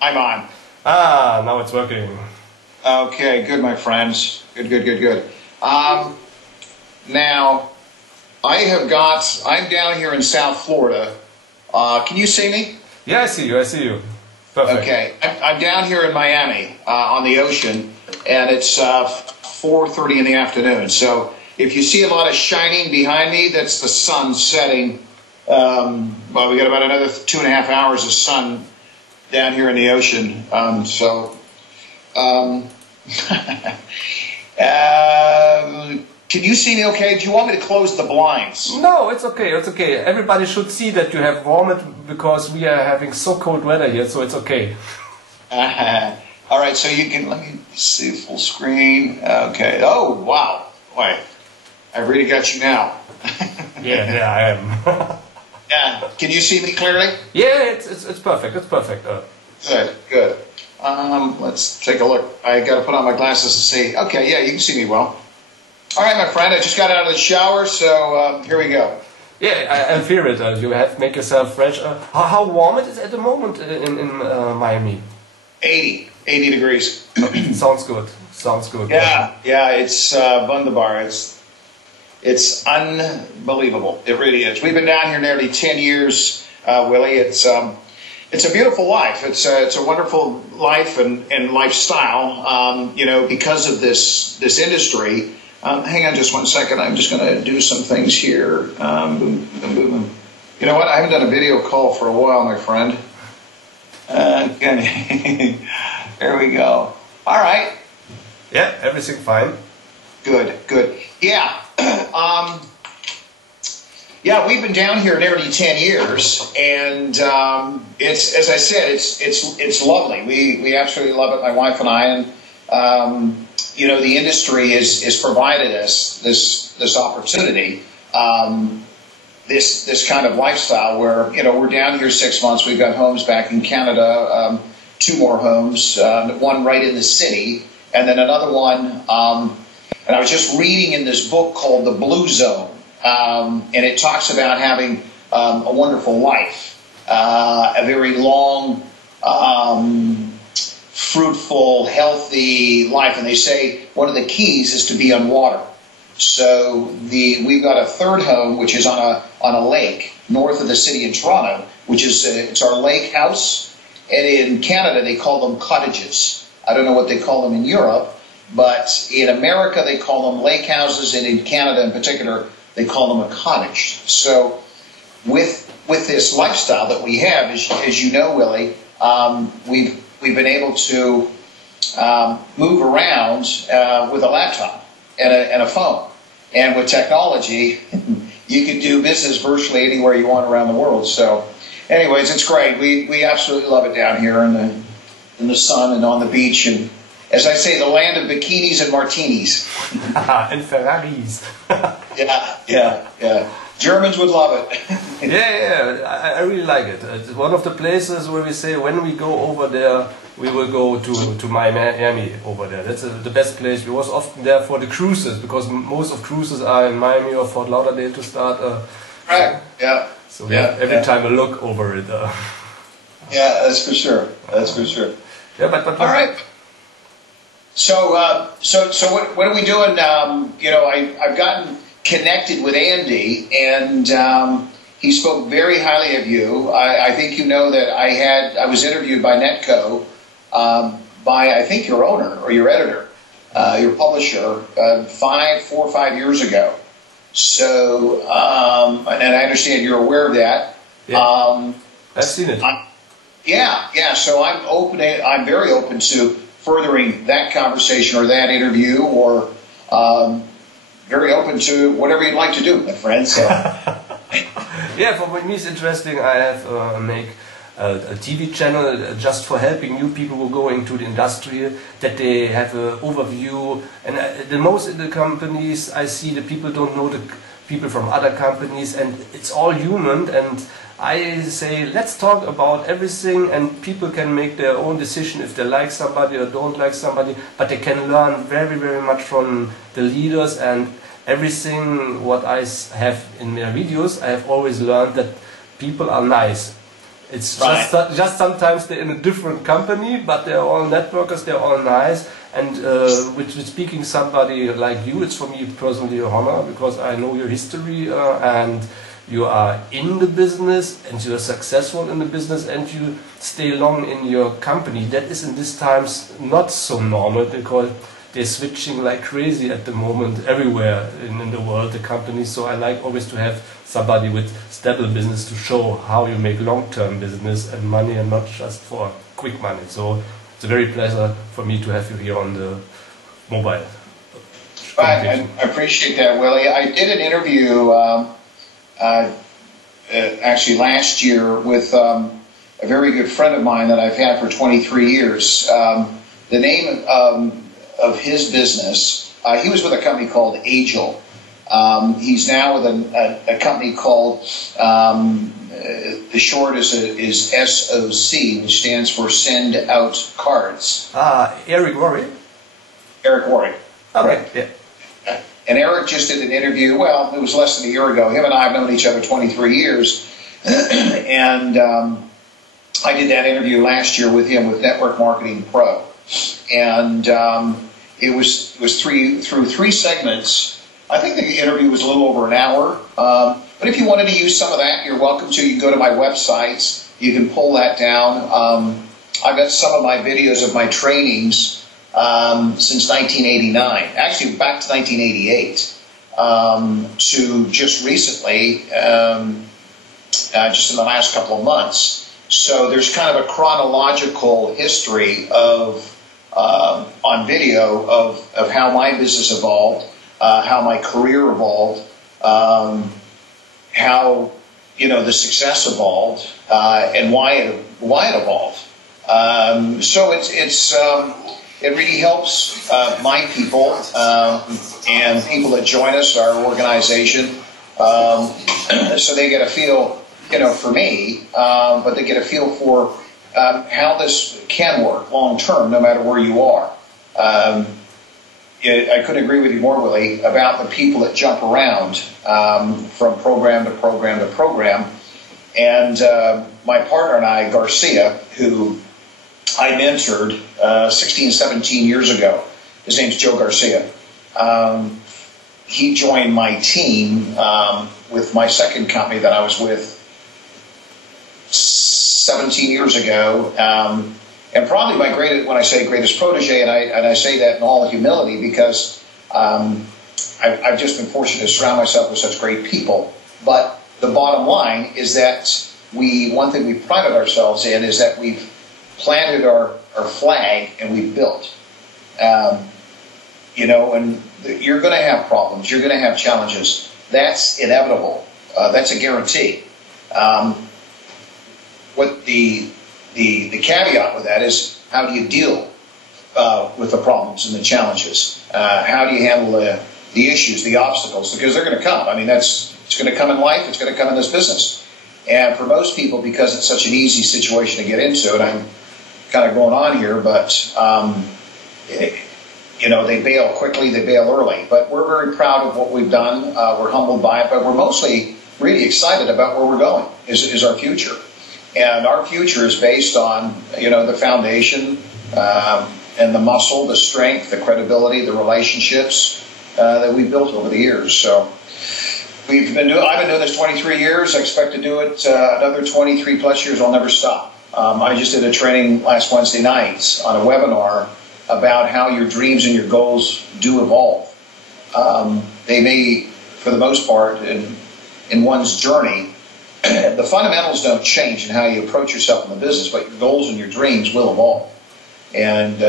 I'm on. Ah, now it's working. Okay, good, my friends. Good. Now, I'm down here in South Florida. Can you see me? Yeah, I see you. Perfect. Okay, I'm down here in Miami on the ocean, and it's 4:30 in the afternoon. So if you see a lot of shining behind me, that's the sun setting. Well, we got about another 2.5 hours of sun down here in the ocean. Can you see me okay? Do you want me to close the blinds? No, it's okay. Everybody should see that you have warmed because we are having so cold weather here, so it's okay. All right, so you can, let me see full screen. Okay. Oh, wow. Boy, I really got you now. Yeah, I am. Yeah. Can you see me clearly? Yeah, it's perfect. Good. Let's take a look. I got to put on my glasses to see. Okay, yeah, you can see me well. All right, my friend, I just got out of the shower, so here we go. Yeah, I feel it. You have to make yourself fresh. How warm it is at the moment in Miami? 80 degrees. Sounds good. Yeah, it's wunderbar. It's unbelievable. It really is. We've been down here nearly 10 years, Willie. It's a beautiful life. It's a wonderful life and lifestyle. Because of this industry. Hang on just 1 second. I'm just going to do some things here. Boom. You know what? I haven't done a video call for a while, my friend. Okay. There we go. All right. Yeah, everything fine. Good. Yeah. Yeah, we've been down here nearly 10 years, and it's, as I said, it's lovely. We absolutely love it, my wife and I, and the industry has provided us this opportunity, this kind of lifestyle where we're down here 6 months. We've got homes back in Canada, 2 more homes, one right in the city, and then another one. And I was just reading in this book called The Blue Zone. And it talks about having a wonderful life, a very long, fruitful, healthy life. And they say one of the keys is to be on water. So we've got a third home, which is on a lake north of the city in Toronto, which is it's our lake house. And in Canada, they call them cottages. I don't know what they call them in Europe, but in America, they call them lake houses, and in Canada in particular, they call them a cottage. So with this lifestyle that we have, as you know, Willie, we've been able to move around with a laptop and a phone. And with technology, you can do business virtually anywhere you want around the world. So anyways, it's great. We absolutely love it down here in the sun and on the beach. And as I say, the land of bikinis and martinis. And Ferraris. Yeah. Germans would love it. Yeah, I really like it. It's one of the places where we say when we go over there, we will go to Miami over there. That's the best place. We was often there for the cruises because most of cruises are in Miami or Fort Lauderdale to start. Right. Yeah. So we have every time a look over it. Yeah, that's for sure. Yeah, but all right. So what are we doing? I've gotten connected with Andy, and he spoke very highly of you. I think you know that I was interviewed by Netco by I think your owner or your editor, your publisher, 4 or 5 years ago. So and I understand you're aware of that. Yeah. I've seen it. Yeah. So I'm very open to furthering that conversation or that interview, or very open to whatever you'd like to do, my friend. So. Yeah, for me it's interesting. I have make a TV channel just for helping new people who go into the industry, that they have an overview. And the most in the companies I see, the people don't know the people from other companies, and it's all human. And I say, let's talk about everything, and people can make their own decision if they like somebody or don't like somebody, but they can learn very, very much from the leaders. And everything what I have in their videos, I have always learned that people are nice. It's Right. just sometimes they're in a different company, but they're all networkers, they're all nice. And with speaking somebody like you, it's for me personally a honor, because I know your history and you are in the business and you are successful in the business and you stay long in your company. That is in these times not so normal, because they're switching like crazy at the moment everywhere in the world, the companies. So I like always to have somebody with stable business to show how you make long-term business and money, and not just for quick money. So it's a very pleasure for me to have you here on the mobile. I appreciate that, Willie. I did an interview actually last year with a very good friend of mine that I've had for 23 years. The name of his business, he was with a company called Agile. He's now with a company called, the short is SOC, which stands for Send Out Cards. Eric Worre? Eric Worre. Okay, yeah. And Eric just did an interview, well, it was less than a year ago. Him and I have known each other 23 years. And I did that interview last year with him with Network Marketing Pro. And it was through three segments. I think the interview was a little over an hour. But if you wanted to use some of that, you're welcome to. You can go to my websites. You can pull that down. I've got some of my videos of my trainings since 1989, actually back to 1988, to just recently, just in the last couple of months. So there's kind of a chronological history of on video of how my business evolved, how my career evolved, how the success evolved, and why it evolved. So it really helps my people and people that join us, our organization, so they get a feel, for me, but they get a feel for how this can work long term, no matter where you are. I couldn't agree with you more, Willie, about the people that jump around from program to program to program. And my partner and I, Garcia, who I mentored 16, 17 years ago. His name's Joe Garcia. He joined my team with my second company that I was with 17 years ago. And probably my when I say greatest protege, and I say that in all humility, because I've just been fortunate to surround myself with such great people. But the bottom line is that one thing we prided ourselves in is that we've planted our flag and we've built. And you're going to have problems. You're going to have challenges. That's inevitable. That's a guarantee. What the caveat with that is, how do you deal with the problems and the challenges? How do you handle the issues, the obstacles? Because they're going to come. I mean, it's going to come in life. It's going to come in this business. And for most people, because it's such an easy situation to get into, and I'm kind of going on here, but they bail quickly, they bail early. But we're very proud of what we've done. We're humbled by it, but we're mostly really excited about where we're going. Is our future, and our future is based on the foundation and the muscle, the strength, the credibility, the relationships that we've built over the years. So I've been doing this 23 years. I expect to do it another 23 plus years. I'll never stop. I just did a training last Wednesday night on a webinar about how your dreams and your goals do evolve. They may, for the most part, in one's journey, the fundamentals don't change in how you approach yourself in the business, but your goals and your dreams will evolve. And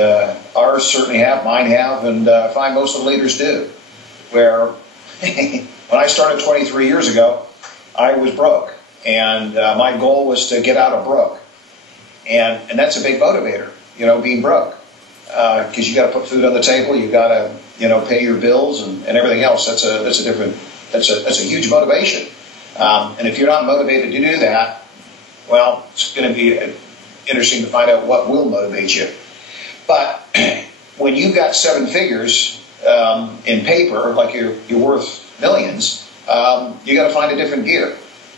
ours certainly have, mine have, and I find most of the leaders do. Where when I started 23 years ago, I was broke, and my goal was to get out of broke. And that's a big motivator, being broke, because you got to put food on the table, you got to, pay your bills and everything else. That's a huge motivation. And if you're not motivated to do that, well, it's going to be interesting to find out what will motivate you. But when you've got 7 figures in paper, like you're worth millions, you got to find a different gear.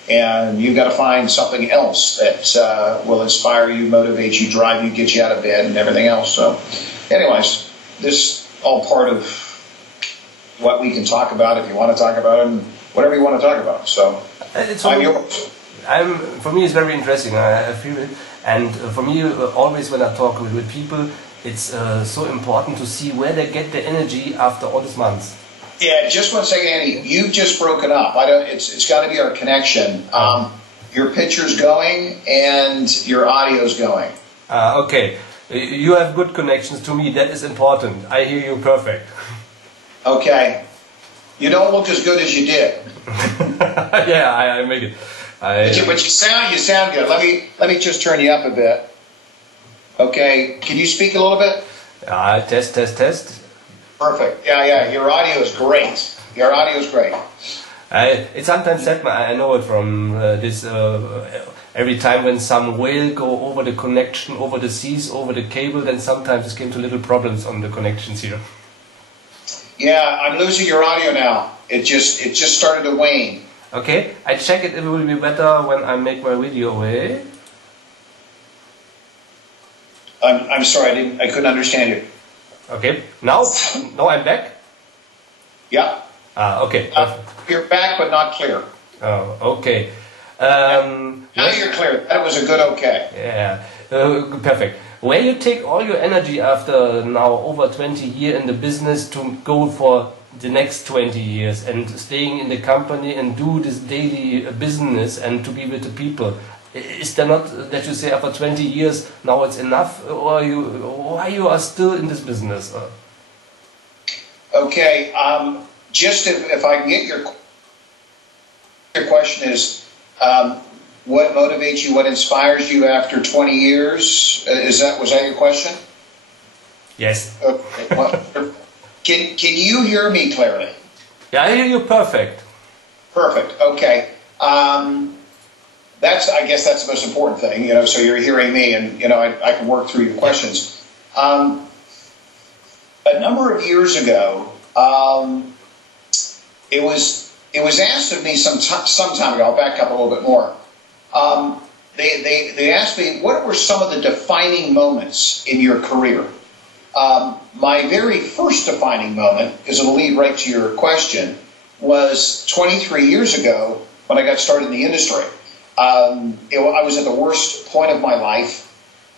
And you've got to find something else that will inspire you, motivate you, drive you, get you out of bed, and everything else. So, anyways, this all part of what we can talk about if you want to talk about it, and whatever you want to talk about. So, I'm yours. For me, it's very interesting. I feel it, and for me, always when I talk with people, it's so important to see where they get the energy after all these months. Yeah, just one second, Andy. You've just broken up. It's got to be our connection. Your picture's going and your audio's going. Okay, you have good connections to me. That is important. I hear you perfect. Okay, you don't look as good as you did. Yeah, I make it. But you sound good. Let me just turn you up a bit. Okay, can you speak a little bit? Test. Perfect. Yeah. Your audio is great. Your audio is great. It's sometimes sad. I know it from this. Every time when some whale go over the connection, over the seas, over the cable, then sometimes it came to little problems on the connections here. Yeah, I'm losing your audio now. It just started to wane. Okay, I check it. It will be better when I make my video away. I'm sorry. I couldn't understand you. Okay, now I'm back? Yeah. Okay. You're back, but not clear. Oh, okay. Now you're clear. That was a good okay. Yeah, perfect. Where you take all your energy after now over 20 years in the business to go for the next 20 years and staying in the company and do this daily business and to be with the people? Is there not that you say after 20 years now it's enough, or why you are still in this business? Okay, just if I can get your question is, what motivates you, what inspires you after 20 years? Was that your question? Yes. Okay. Well, can you hear me clearly? Yeah, I hear you perfect. Perfect. Okay. I guess that's the most important thing, so you're hearing me and, I can work through your questions. A number of years ago, it was asked of me some time ago. I'll back up a little bit more. They asked me, what were some of the defining moments in your career? My very first defining moment, because it'll lead right to your question, was 23 years ago when I got started in the industry. I was at the worst point of my life,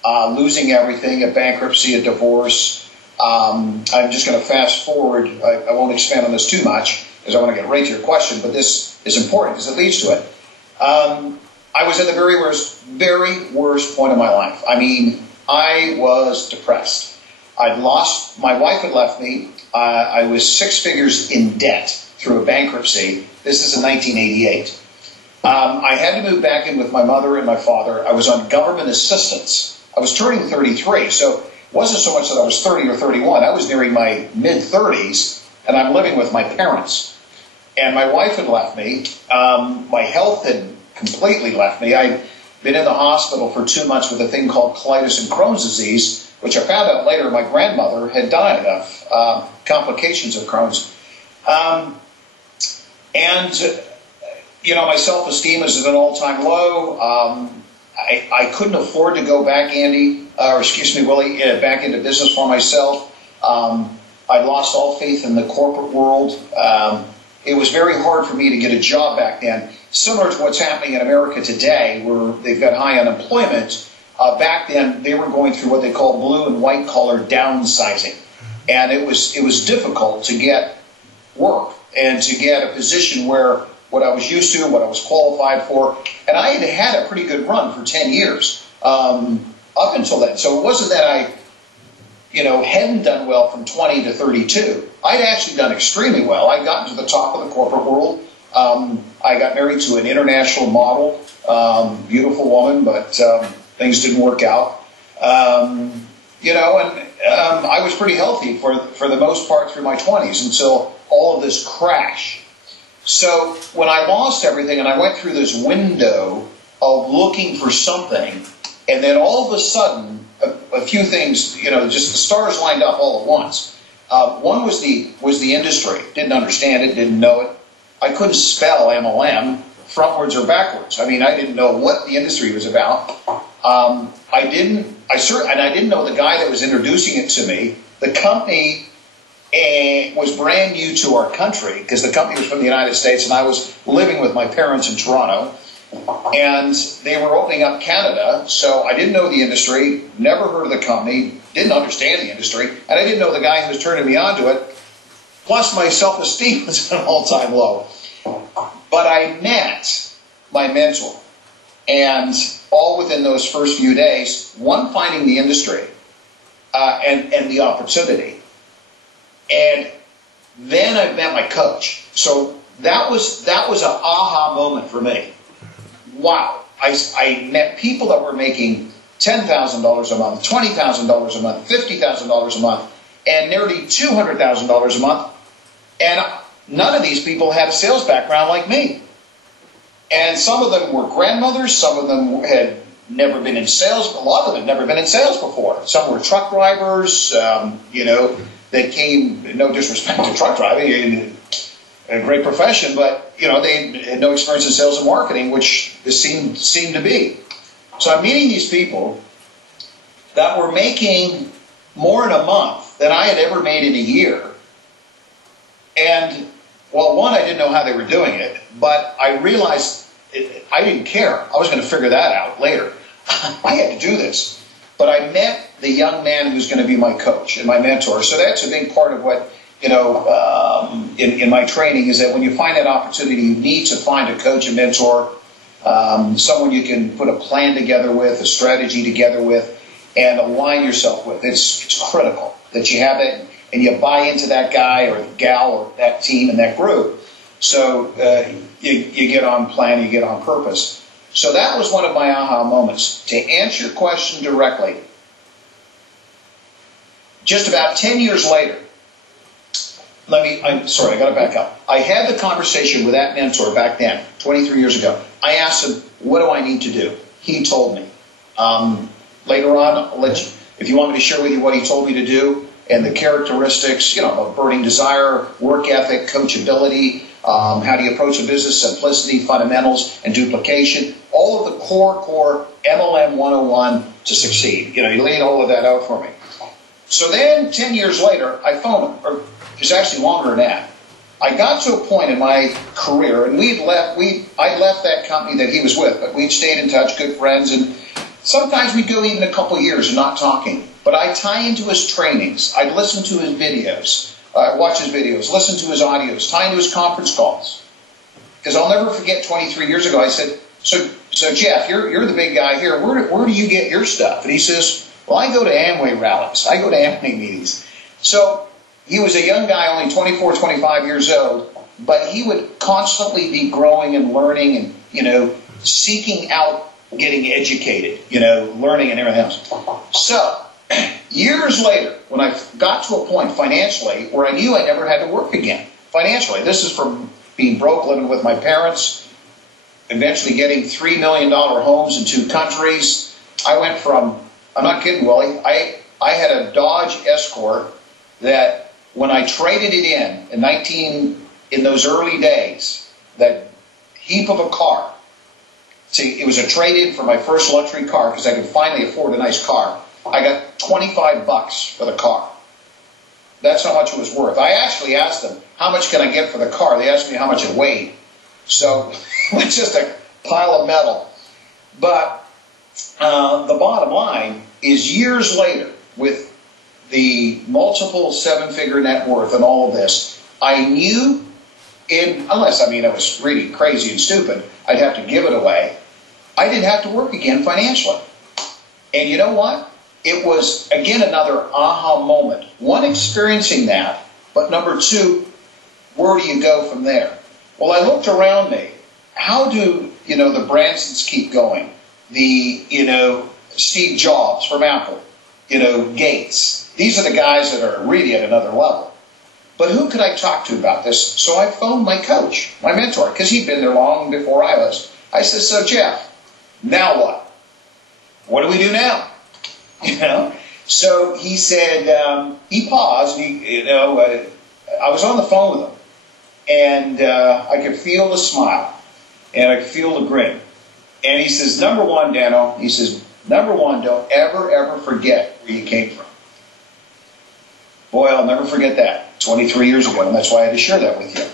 losing everything, a bankruptcy, a divorce. I'm just going to fast forward. I won't expand on this too much because I want to get right to your question, but this is important because it leads to it. I was at the very worst point of my life. I mean, I was depressed. My wife had left me. I was 6 figures in debt through a bankruptcy. This is in 1988. I had to move back in with my mother and my father. I was on government assistance. I was turning 33, so it wasn't so much that I was 30 or 31. I was nearing my mid-30s, and I'm living with my parents. And my wife had left me. My health had completely left me. I'd been in the hospital for 2 months with a thing called colitis and Crohn's disease, which I found out later my grandmother had died of, complications of Crohn's. My self-esteem is at an all-time low. I couldn't afford to go back, Willie, back into business for myself. I lost all faith in the corporate world. It was very hard for me to get a job back then. Similar to what's happening in America today, where they've got high unemployment. Back then, they were going through what they call blue and white collar downsizing. And it was difficult to get work and to get a position where what I was used to, what I was qualified for. And I had had a pretty good run for 10 years up until then. So it wasn't that I hadn't done well from 20 to 32. I'd actually done extremely well. I'd gotten to the top of the corporate world. I got married to an international model, beautiful woman, but things didn't work out. And I was pretty healthy for the most part through my 20s until all of this crash. So when I lost everything and I went through this window of looking for something, and then all of a sudden, a few things, just the stars lined up all at once. One was the industry. Didn't understand it, didn't know it. I couldn't spell MLM. frontwards or backwards. I mean, I didn't know what the industry was about. I didn't know the guy that was introducing it to me. The company was brand new to our country because the company was from the United States, and I was living with my parents in Toronto. And they were opening up Canada, so I didn't know the industry, never heard of the company, didn't understand the industry, and I didn't know the guy who was turning me on to it. Plus, my self-esteem was at an all-time low. But I met my mentor, and all within those first few days, one, finding the industry and the opportunity. And then I met my coach. So that was an aha moment for me. Wow. I met people that were making $10,000 a month, $20,000 a month, $50,000 a month, and nearly $200,000 a month. And none of these people had a sales background like me. And some of them were grandmothers, some of them had never been in sales, a lot of them had never been in sales before. Some were truck drivers, that came, no disrespect to truck driving, a great profession, but they had no experience in sales and marketing, which this seemed to be. So I'm meeting these people that were making more in a month than I had ever made in a year. And, well, one, I didn't know how they were doing it, but I realized I didn't care. I was going to figure that out later. I had to do this. But I met the young man who's going to be my coach and my mentor. So that's a big part of what, in my training, is that when you find that opportunity, you need to find a coach, a mentor, someone you can put a plan together with, a strategy together with, and align yourself with. It's critical that you have that and you buy into that guy or gal or that team and that group. So you get on plan, you get on purpose. So that was one of my aha moments. To answer your question directly, just about 10 years later, I got to back up. I had the conversation with that mentor back then, 23 years ago. I asked him, what do I need to do? He told me. Later on, I'll let you, if you want me to share with you what he told me to do and the characteristics, of burning desire, work ethic, coachability, how do you approach a business, simplicity, fundamentals, and duplication, all of the core MLM 101 to succeed. You laid all of that out for me. So then, 10 years later, I phoned him, or it's actually longer than that. I got to a point in my career, and I'd left that company that he was with, but we'd stayed in touch, good friends, and sometimes we'd go even a couple of years and not talking. But I'd tie into his trainings, I'd listen to his videos, watch his videos, listen to his audios, tie into his conference calls. Because I'll never forget 23 years ago, I said, so Jeff, you're the big guy here, where do you get your stuff? And he says, well, I go to Amway rallies, I go to Amway meetings. So he was a young guy, only 24, 25 years old, but he would constantly be growing and learning and, seeking out getting educated, learning and everything else. So, years later, when I got to a point financially where I knew I never had to work again, financially, this is from being broke, living with my parents, eventually getting $3 million homes in 2 countries. I went from, I'm not kidding, Willie, I had a Dodge Escort that when I traded it in those early days, that heap of a car, see, it was a trade-in for my first luxury car because I could finally afford a nice car. I got $25 for the car. That's how much it was worth. I actually asked them, how much can I get for the car? They asked me how much it weighed. So it's just a pile of metal. But the bottom line is years later, with the multiple 7-figure net worth and all of this, I knew, unless I was really crazy and stupid, I'd have to give it away. I didn't have to work again financially. And you know what? It was, again, another aha moment. One, experiencing that, but number 2, where do you go from there? Well, I looked around me. How do, the Bransons keep going? The, Steve Jobs from Apple, Gates. These are the guys that are really at another level. But who could I talk to about this? So I phoned my coach, my mentor, because he'd been there long before I was. I said, so Jeff, now what? What do we do now? So he said, he paused, I was on the phone with him, and I could feel the smile. and I could feel the grin. And he says, number one, Dano, he says, number one, don't ever forget where you came from. Boy, I'll never forget that. 23 years ago, and that's why I had to share that with you.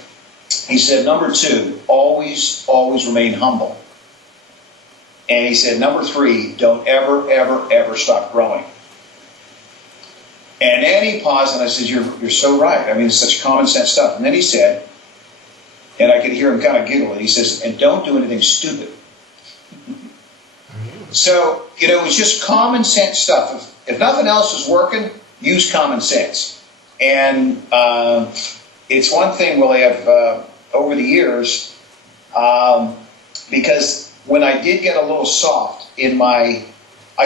He said, number two, always remain humble. And he said, number three, don't ever stop growing. And then he paused, and I said, you're so right. I mean, it's such common sense stuff. And then he said, and I could hear him kind of giggle, and he says, and don't do anything stupid. So, you know, it's just common sense stuff. If nothing else is working, use common sense. And it's one thing, Willie, I've over the years, because when I did get a little soft I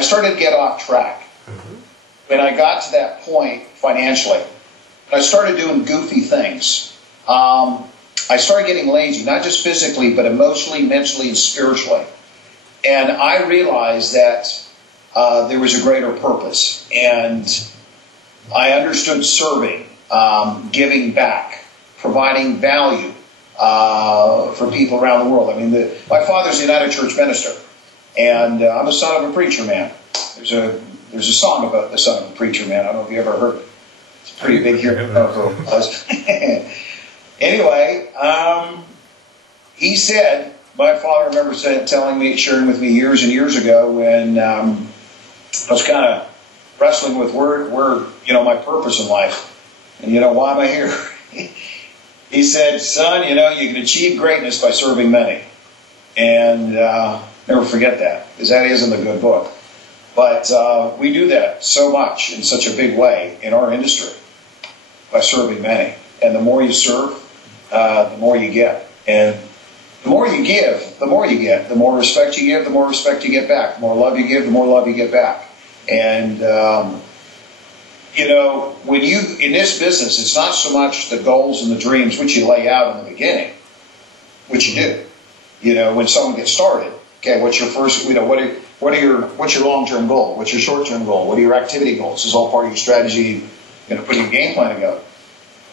started to get off track. When I got to that point financially, I started doing goofy things. I started getting lazy, not just physically, but emotionally, mentally, and spiritually. And I realized that there was a greater purpose. And I understood serving, giving back, providing value for people around the world. I mean, my father's a United Church minister, and I'm the son of a preacher man. There's a song about the son of a preacher man. I don't know if you ever heard it. It's pretty big here. Anyway, he said, my father, I remember sharing with me years and years ago when I was kind of wrestling with where my purpose in life, and why am I here? He said, son, you can achieve greatness by serving many. And never forget that, because that is in the good book. But we do that so much in such a big way in our industry by serving many. And the more you serve, the more you get. And the more you give, the more you get. The more respect you give, the more respect you get back. The more love you give, the more love you get back. And, when in this business, it's not so much the goals and the dreams which you lay out in the beginning, which you do. When someone gets started, okay, what's your first, what's your long-term goal? What's your short-term goal? What are your activity goals? This is all part of your strategy, putting a game plan together.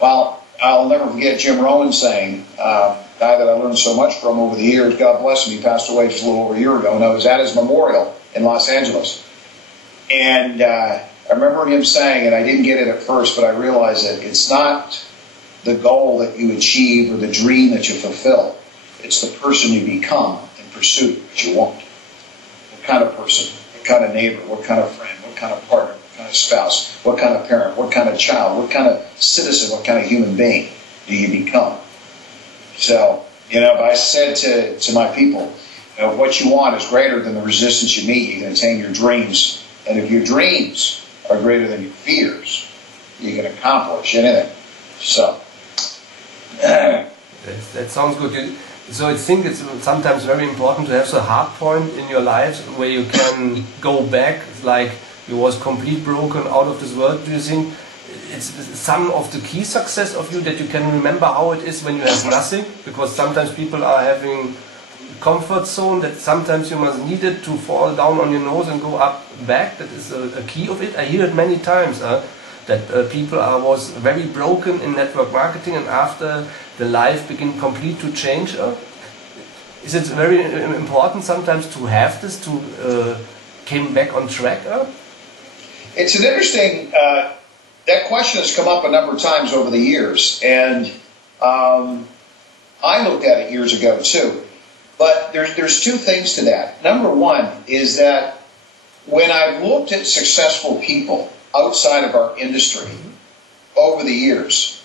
Well, I'll never forget Jim Rohn saying, a guy that I learned so much from over the years, God bless him, he passed away just a little over a year ago, and I was at his memorial in Los Angeles. And I remember him saying, and I didn't get it at first, but I realized that it's not the goal that you achieve or the dream that you fulfill. It's the person you become in pursuit that you want. What kind of person, what kind of neighbor, what kind of friend, what kind of partner, what kind of spouse, what kind of parent, what kind of child, what kind of citizen, what kind of human being do you become? So, but I said to my people, what you want is greater than the resistance you meet. You can attain your dreams. And if your dreams are greater than your fears, you can accomplish anything. So. That sounds good. So I think it's sometimes very important to have a hard point in your lives where you can go back, like you was complete broken out of this world. Do you think it's some of the key success of you that you can remember how it is when you have nothing? Because sometimes people are having comfort zone that sometimes you must need it to fall down on your nose and go up back. That is a key of it. I hear it many times that people was very broken in network marketing, and after the life begin complete to change. Is it very important sometimes to have this to came back on track? It's an interesting. That question has come up a number of times over the years, and I looked at it years ago too. But there's two things to that. Number one is that when I've looked at successful people outside of our industry over the years,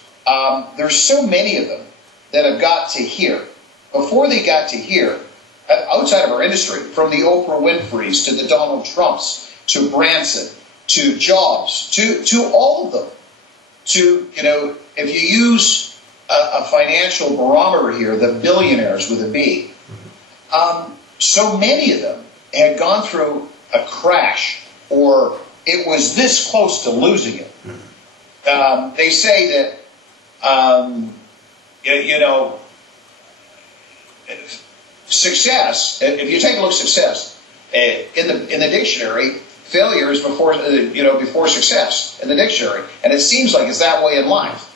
there's so many of them that have got to here. Before they got to here, outside of our industry, from the Oprah Winfreys to the Donald Trumps to Branson to Jobs to all of them, to, if you use a financial barometer here, the billionaires with a B, so many of them had gone through a crash, or it was this close to losing it. They say that, success, if you take a look at success, in the dictionary, failure is before success in the dictionary. And it seems like it's that way in life.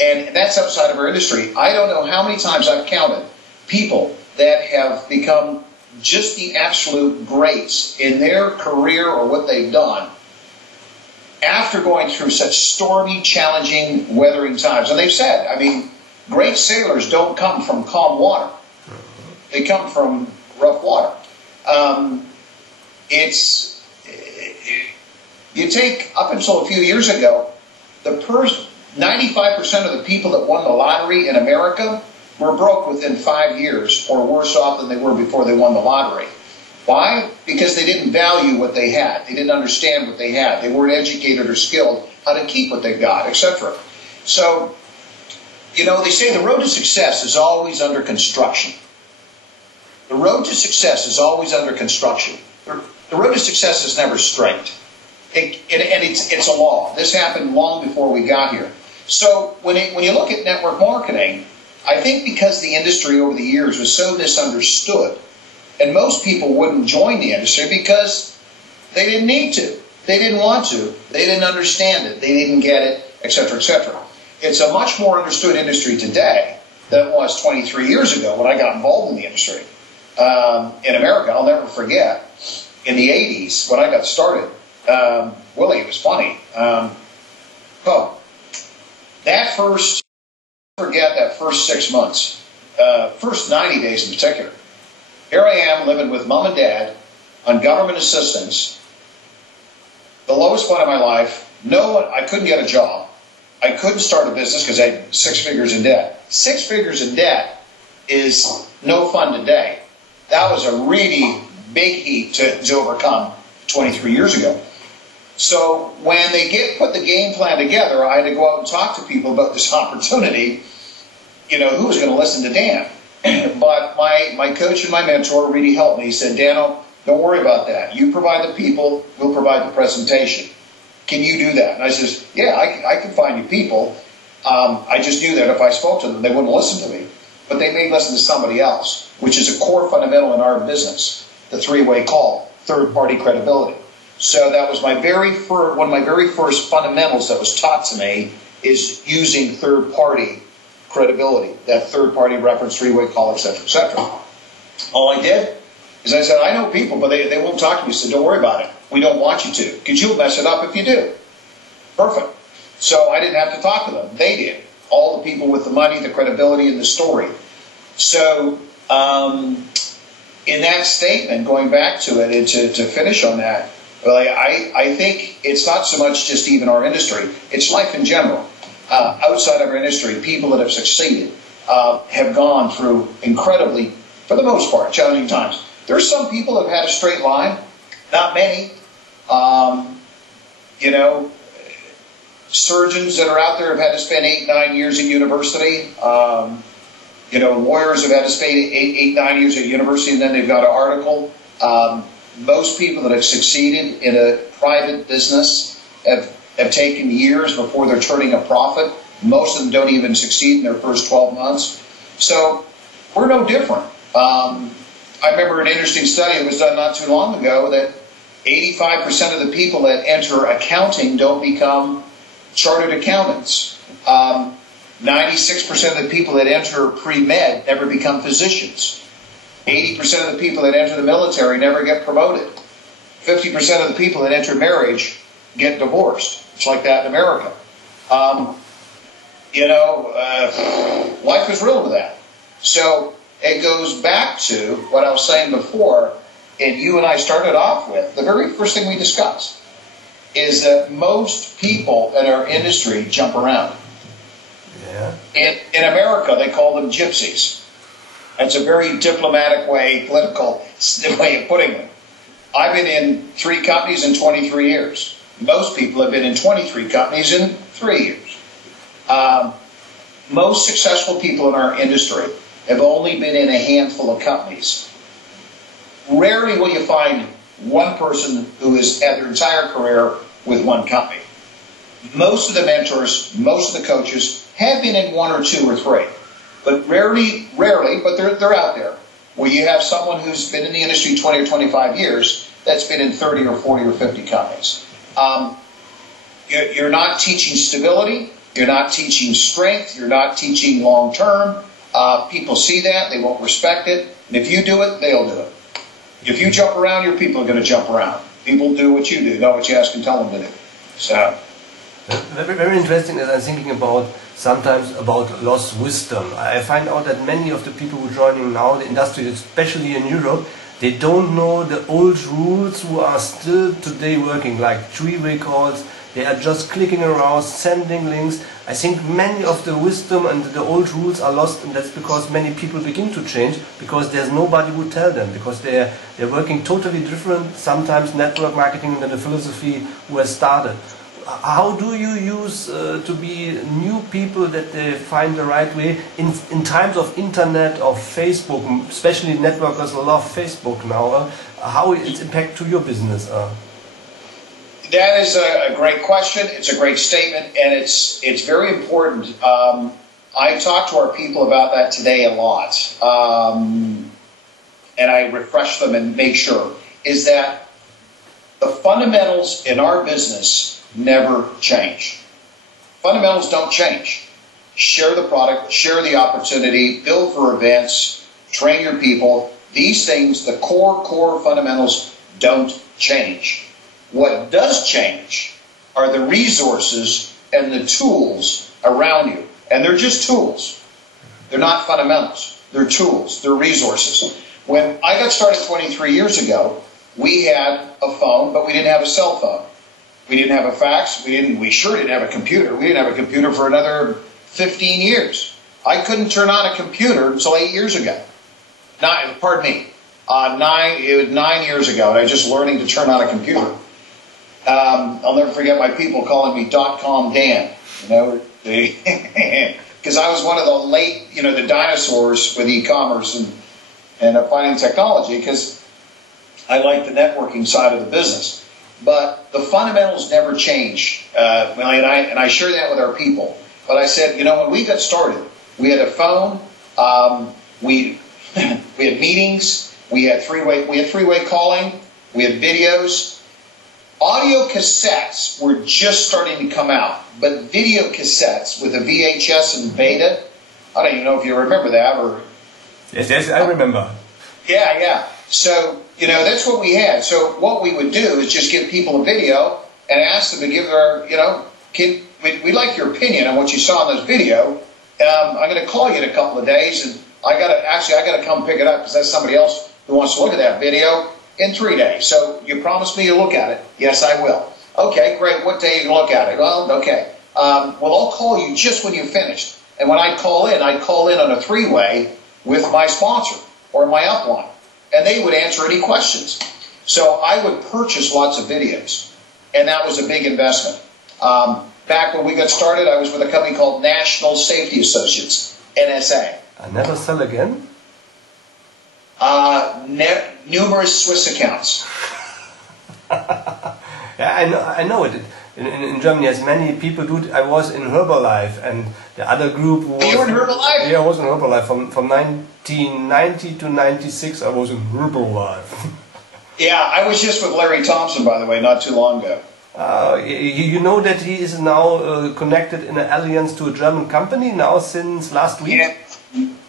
And that's outside of our industry. I don't know how many times I've counted people that have become just the absolute greats in their career or what they've done after going through such stormy, challenging, weathering times. And they've said, I mean, great sailors don't come from calm water. They come from rough water. You take, up until a few years ago, 95% of the people that won the lottery in America were broke within 5 years or worse off than they were before they won the lottery. Why? Because they didn't value what they had. They didn't understand what they had. They weren't educated or skilled how to keep what they got, etc. So, you know, they say the road to success is always under construction. The road to success is always under construction. The road to success is never straight. It's a law. This happened long before we got here. So when you look at network marketing, I think because the industry over the years was so misunderstood, and most people wouldn't join the industry because they didn't need to. They didn't want to. They didn't understand it. They didn't get it, etc., etc. It's a much more understood industry today than it was 23 years ago when I got involved in the industry. In America, I'll never forget, in the 80s, when I got started, Willie, it was funny. That first 6 months, first 90 days in particular. Here I am living with mom and dad on government assistance, the lowest point of my life. I couldn't get a job. I couldn't start a business because I had 6 figures in debt. 6 figures in debt is no fun today. That was a really big heat to overcome 23 years ago. So when they put the game plan together, I had to go out and talk to people about this opportunity. You know, who was going to listen to Dan? But my coach and my mentor really helped me. He said, Dano, don't worry about that. You provide the people, we'll provide the presentation. Can you do that? And I says, yeah, I can find you people. I just knew that if I spoke to them, they wouldn't listen to me. But they may listen to somebody else, which is a core fundamental in our business, the 3-way call, third-party credibility. So that was one of my very first fundamentals that was taught to me is using third-party credibility, that third-party reference, 3-way call, etc., etc. All I did is I said, I know people, but they won't talk to me. So don't worry about it. We don't want you to, because you'll mess it up if you do. Perfect. So I didn't have to talk to them. They did. All the people with the money, the credibility, and the story. So in that statement, going back to it and to finish on that, I think it's not so much just even our industry. It's life in general. Outside of our industry, people that have succeeded have gone through incredibly, for the most part, challenging times. There's some people that have had a straight line, not many. You know, surgeons that are out there have had to spend 8-9 years in university. You know, lawyers have had to spend 8-9 years at university, and then they've got an article. Most people that have succeeded in a private business have taken years before they're turning a profit. Most of them don't even succeed in their first 12 months. So we're no different. I remember an interesting study that was done not too long ago that 85% of the people that enter accounting don't become chartered accountants. 96% of the people that enter pre-med never become physicians. 80% of the people that enter the military never get promoted. 50% of the people that enter marriage get divorced. It's like that in America. Life is real with that. So it goes back to what I was saying before, and you and I started off with. The very first thing we discussed is that most people in our industry jump around. Yeah. In America, they call them gypsies. That's a very diplomatic way, political way of putting it. I've been in 3 companies in 23 years. Most people have been in 23 companies in 3 years. Most successful people in our industry have only been in a handful of companies. Rarely will you find one person who has had their entire career with one company. Most of the mentors, most of the coaches have been in 1 or 2 or 3. But rarely, but they're out there, where you have someone who's been in the industry 20 or 25 years that's been in 30 or 40 or 50 companies. You're not teaching stability. You're not teaching strength. You're not teaching long-term. People see that. They won't respect it. And if you do it, they'll do it. If you jump around, your people are going to jump around. People do what you do, not what you ask and tell them to do. So, very, very interesting as I'm thinking about sometimes about lost wisdom. I find out that many of the people who are joining now the industry, especially in Europe, they don't know the old rules who are still today working, like three-way calls. They are just clicking around, sending links. I think many of the wisdom and the old rules are lost, and that's because many people begin to change because there's nobody who tell them, because they're working totally different, sometimes network marketing than the philosophy who has started. How do you use to be new people that they find the right way in times of internet or Facebook, especially networkers love Facebook now, how its impact to your business? That is a great question. It's a great statement, and it's very important. I talk to our people about that today a lot, and I refresh them and make sure, is that the fundamentals in our business never change. Fundamentals don't change. Share the product, share the opportunity, build for events, train your people. These things, the core fundamentals don't change. What does change are the resources and the tools around you. And they're just tools. They're not fundamentals. They're tools. They're resources. When I got started 23 years ago, we had a phone, but we didn't have a cell phone. We didn't have a fax. We sure didn't have a computer. We didn't have a computer for another 15 years. I couldn't turn on a computer until 8 years ago. It was 9 years ago, and I was just learning to turn on a computer. I'll never forget my people calling me .com Dan, because I was one of the late, the dinosaurs with e-commerce and finding technology, because I like the networking side of the business. But the fundamentals never change, and I share that with our people. But I said, when we got started, we had a phone, we had meetings, we had three-way calling, we had videos. Audio cassettes were just starting to come out, but video cassettes with a VHS and beta, I don't even know if you remember that. Yes, I remember. Yeah. So, that's what we had. So what we would do is just give people a video and ask them to give their, we'd like your opinion on what you saw in this video. I'm going to call you in a couple of days, and I got to come pick it up because that's somebody else who wants to look at that video. In 3 days. So you promised me you'll look at it. Yes, I will. Okay, great. What day are you going to look at it? Well, okay. Well, I'll call you just when you're finished. And when I'd call in on a three-way with my sponsor or my upline. And they would answer any questions. So I would purchase lots of videos. And that was a big investment. Back when we got started, I was with a company called National Safety Associates, NSA. I never sell again? Numerous Swiss accounts. Yeah, I know it. In Germany, as many people do it. I was in Herbalife, and the other group was... You were in Herbalife? Yeah, I was in Herbalife. From 1990 to 96, I was in Herbalife. Yeah, I was just with Larry Thompson, by the way, not too long ago. You know that he is now connected in an alliance to a German company now since last week? Yeah.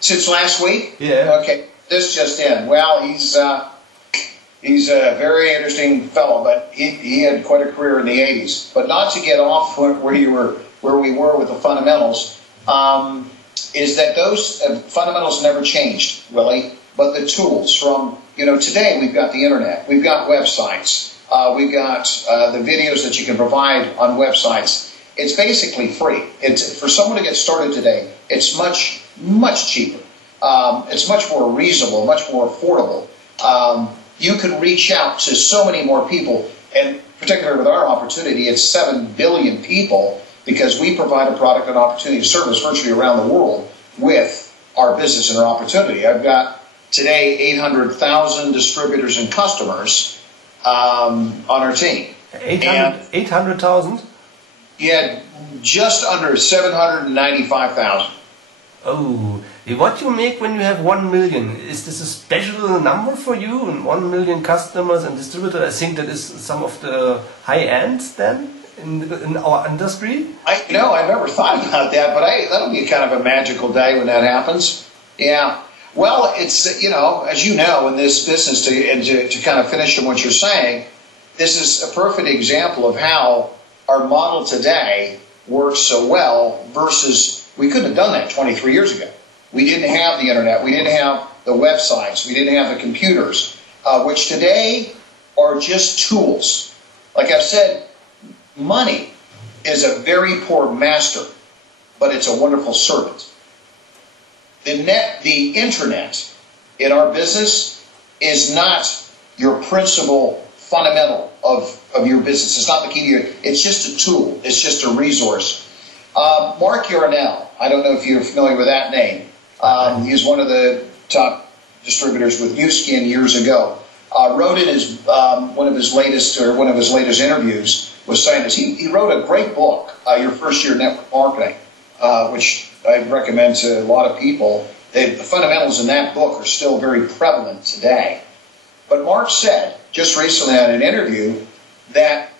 Since last week? Yeah. Okay. This just in. Well, he's a very interesting fellow, but he had quite a career in the 80s. But not to get off where we were with the fundamentals, is that those fundamentals never changed, really. But the tools from, today we've got the internet, we've got websites, we've got the videos that you can provide on websites. It's basically free. For someone to get started today, it's much, much cheaper. It's much more reasonable, much more affordable. You can reach out to so many more people, and particularly with our opportunity, it's 7 billion people, because we provide a product and opportunity service virtually around the world with our business and our opportunity. I've got today 800,000 distributors and customers on our team. 800,000? Yeah, just under 795,000. Oh, what you make when you have 1 million? Is this a special number for you? And 1 million customers and distributors? I think that is some of the high ends then in our industry. I never thought about that, but that'll be kind of a magical day when that happens. Yeah. Well, it's, you know, as you know, in this business, to kind of finish on what you're saying, this is a perfect example of how our model today works so well versus we couldn't have done that 23 years ago. We didn't have the internet. We didn't have the websites. We didn't have the computers, which today are just tools. Like I've said, money is a very poor master, but it's a wonderful servant. The internet in our business is not your principal fundamental of your business. It's not the key to your, it's just a tool. It's just a resource. Mark Yarnell, I don't know if you're familiar with that name. He's one of the top distributors with New Skin years ago. Wrote in his one of his latest interviews was saying this. He wrote a great book, Your First Year Network Marketing, which I recommend to a lot of people. The fundamentals in that book are still very prevalent today. But Mark said just recently in an interview that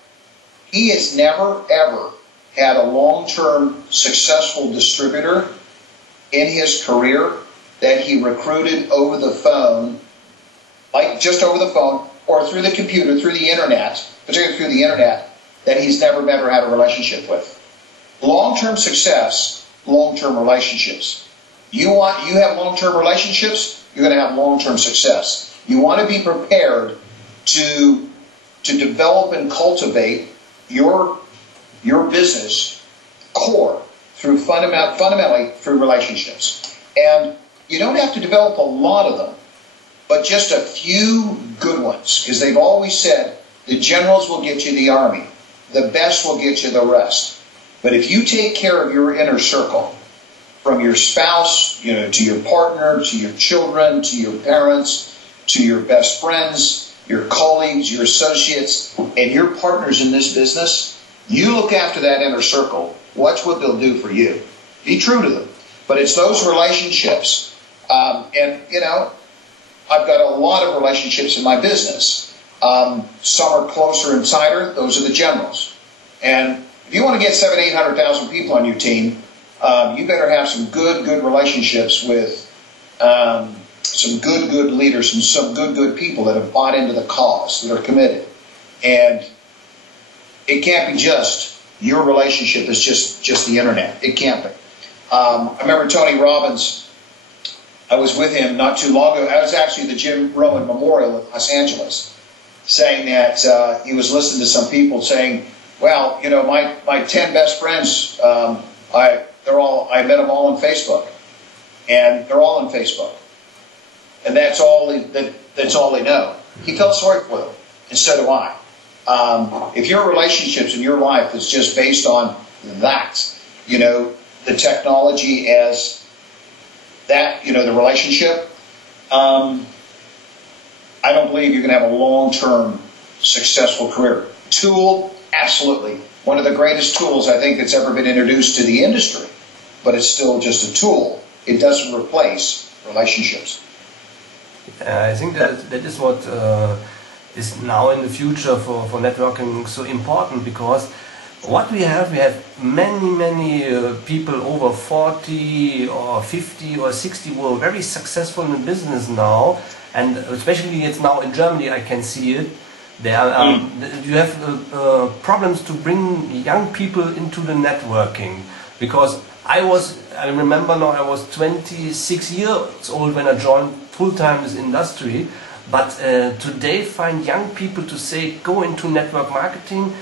he has never ever had a long-term successful distributor in his career that he recruited over the phone, like just over the phone or through the computer, through the internet, particularly through the internet, that he's never met or had a relationship with. Long-term success, long-term relationships. You have long-term relationships, you're going to have long-term success. You want to be prepared to develop and cultivate your business core through fundamentally through relationships. And you don't have to develop a lot of them, but just a few good ones, because they've always said the generals will get you the army, the best will get you the rest. But if you take care of your inner circle, from your spouse, you know, to your partner, to your children, to your parents, to your best friends, your colleagues, your associates, and your partners in this business, you look after that inner circle. Watch what they'll do for you. Be true to them. But it's those relationships. And, you know, I've got a lot of relationships in my business. Some are closer and tighter. Those are the generals. And if you want to get 700,000, 800,000 people on your team, you better have some good relationships with some good leaders and some good people that have bought into the cause, that are committed. And it can't be just your relationship is just the internet. It can't be. I remember Tony Robbins. I was with him not too long ago. I was actually at the Jim Rowan Memorial in Los Angeles, saying that he was listening to some people saying, well, you know, my 10 best friends, I met them all on Facebook, and they're all on Facebook, and that's all they know. He felt sorry for them, and so do I. If your relationships in your life is just based on that, you know, the technology as that, you know, the relationship, I don't believe you're going to have a long-term successful career. Tool, absolutely. One of the greatest tools I think that's ever been introduced to the industry, but it's still just a tool. It doesn't replace relationships. I think that is what is now in the future for networking so important, because what we have many people over 40 or 50 or 60 who are very successful in business now, and especially it's now in Germany I can see it. There are, you have problems to bring young people into the networking, because I remember now I was 26 years old when I joined full-time this industry, but today find young people to say go into network marketing.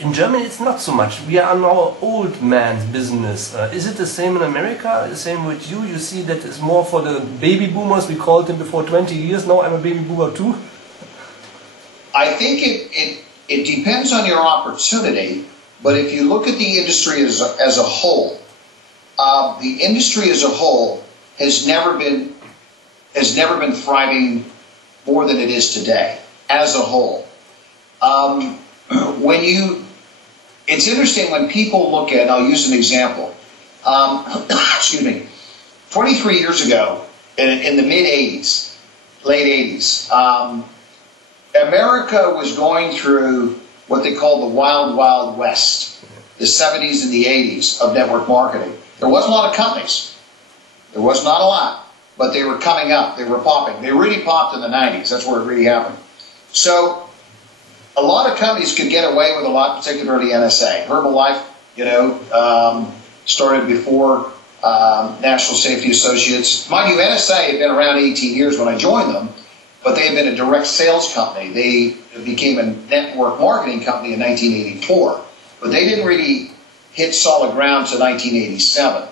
In Germany it's not so much. We are now old man's business. Is it the same in America? The same with you? You see that it's more for the baby boomers. We called them before 20 years. Now I'm a baby boomer too. I think it depends on your opportunity, but if you look at the industry as a whole, the industry as a whole has never been thriving more than it is today as a whole. It's interesting when people look at, I'll use an example. Excuse me. 23 years ago, in the mid-'80s, late 80s, America was going through what they call the Wild Wild West, the 70s and the 80s of network marketing. There wasn't a lot of companies. There was not a lot. but they were coming up. They were popping. They really popped in the 90s. That's where it really happened. So a lot of companies could get away with a lot, particularly NSA. Herbalife, started before National Safety Associates. Mind you, NSA had been around 18 years when I joined them, but they had been a direct sales company. They became a network marketing company in 1984, but they didn't really hit solid ground until 1987.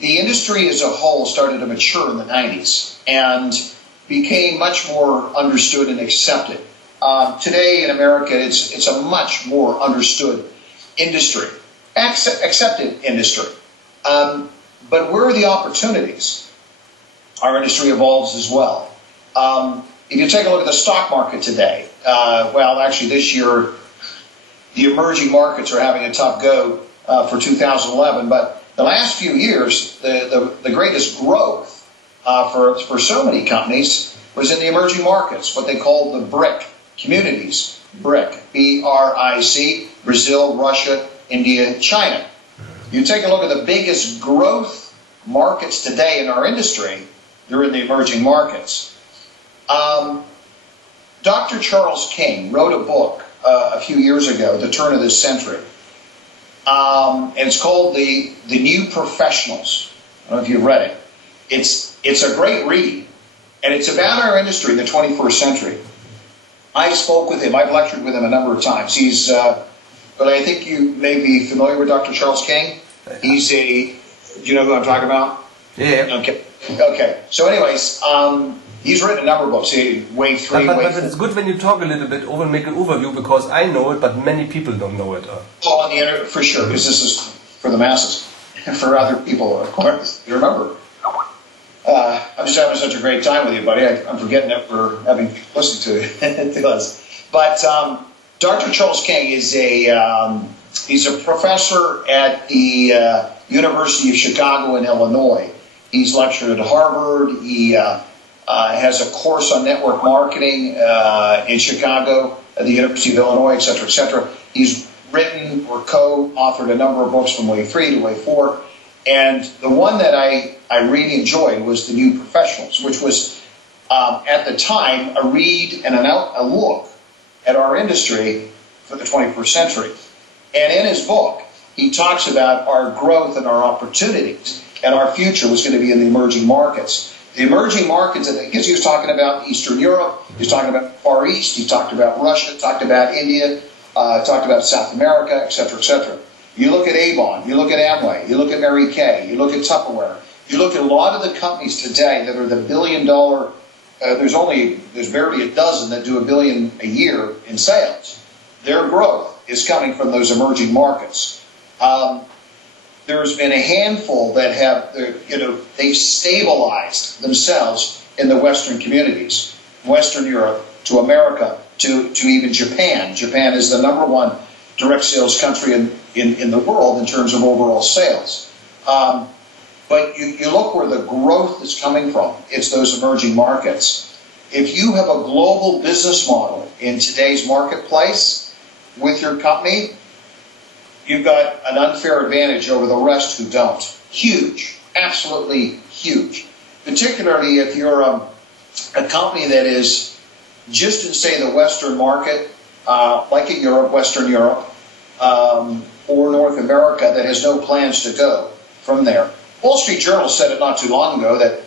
The industry as a whole started to mature in the 90s and became much more understood and accepted. Today in America, it's a much more understood industry, accepted industry. But where are the opportunities? Our industry evolves as well. If you take a look at the stock market today, well, actually this year, the emerging markets are having a tough go for 2011, but the last few years, the greatest growth for so many companies was in the emerging markets, what they call the BRIC communities. BRIC, B-R-I-C, Brazil, Russia, India, China. You take a look at the biggest growth markets today in our industry, they're in the emerging markets. Dr. Charles King wrote a book a few years ago, at the turn of this century, and it's called The New Professionals. I don't know if you've read it. It's a great read, and it's about our industry in the 21st century. I spoke with him. I've lectured with him a number of times. He's, but I think you may be familiar with Dr. Charles King. He's do you know who I'm talking about? Yeah. Okay. Okay. So anyways, he's written a number of books. Wave 3, but Wave 4. it's good when you talk a little bit over and make an overview, because I know it, but many people don't know it. Oh, on the internet, for sure, because this is for the masses. For other people, of course. You remember. I'm just having such a great time with you, buddy. I'm forgetting that we're having listened to us. But Dr. Charles King is he's a professor at the University of Chicago in Illinois. He's lectured at Harvard. He has a course on network marketing in Chicago at the University of Illinois, et cetera, et cetera. He's written or co-authored a number of books from Wave 3 to Wave 4. And the one that I really enjoyed was The New Professionals, which was, at the time, a read and a look at our industry for the 21st century. And in his book, he talks about our growth and our opportunities, and our future was going to be in the emerging markets. The emerging markets, because he was talking about Eastern Europe, he was talking about Far East, he talked about Russia, talked about India, talked about South America, et cetera, et cetera. You look at Avon, you look at Amway, you look at Mary Kay, you look at Tupperware, you look at a lot of the companies today that are the billion-dollar, there's barely a dozen that do $1 billion a year in sales. Their growth is coming from those emerging markets. There's been a handful that have, they've stabilized themselves in the Western communities, Western Europe to America to even Japan. Japan is the #1 direct sales country in the world in terms of overall sales. But you look where the growth is coming from. It's those emerging markets. If you have a global business model in today's marketplace with your company, you've got an unfair advantage over the rest who don't. Huge. Absolutely huge. Particularly if you're a company that is just in, say, the Western market, like in Europe, Western Europe, or North America, that has no plans to go from there. Wall Street Journal said it not too long ago that,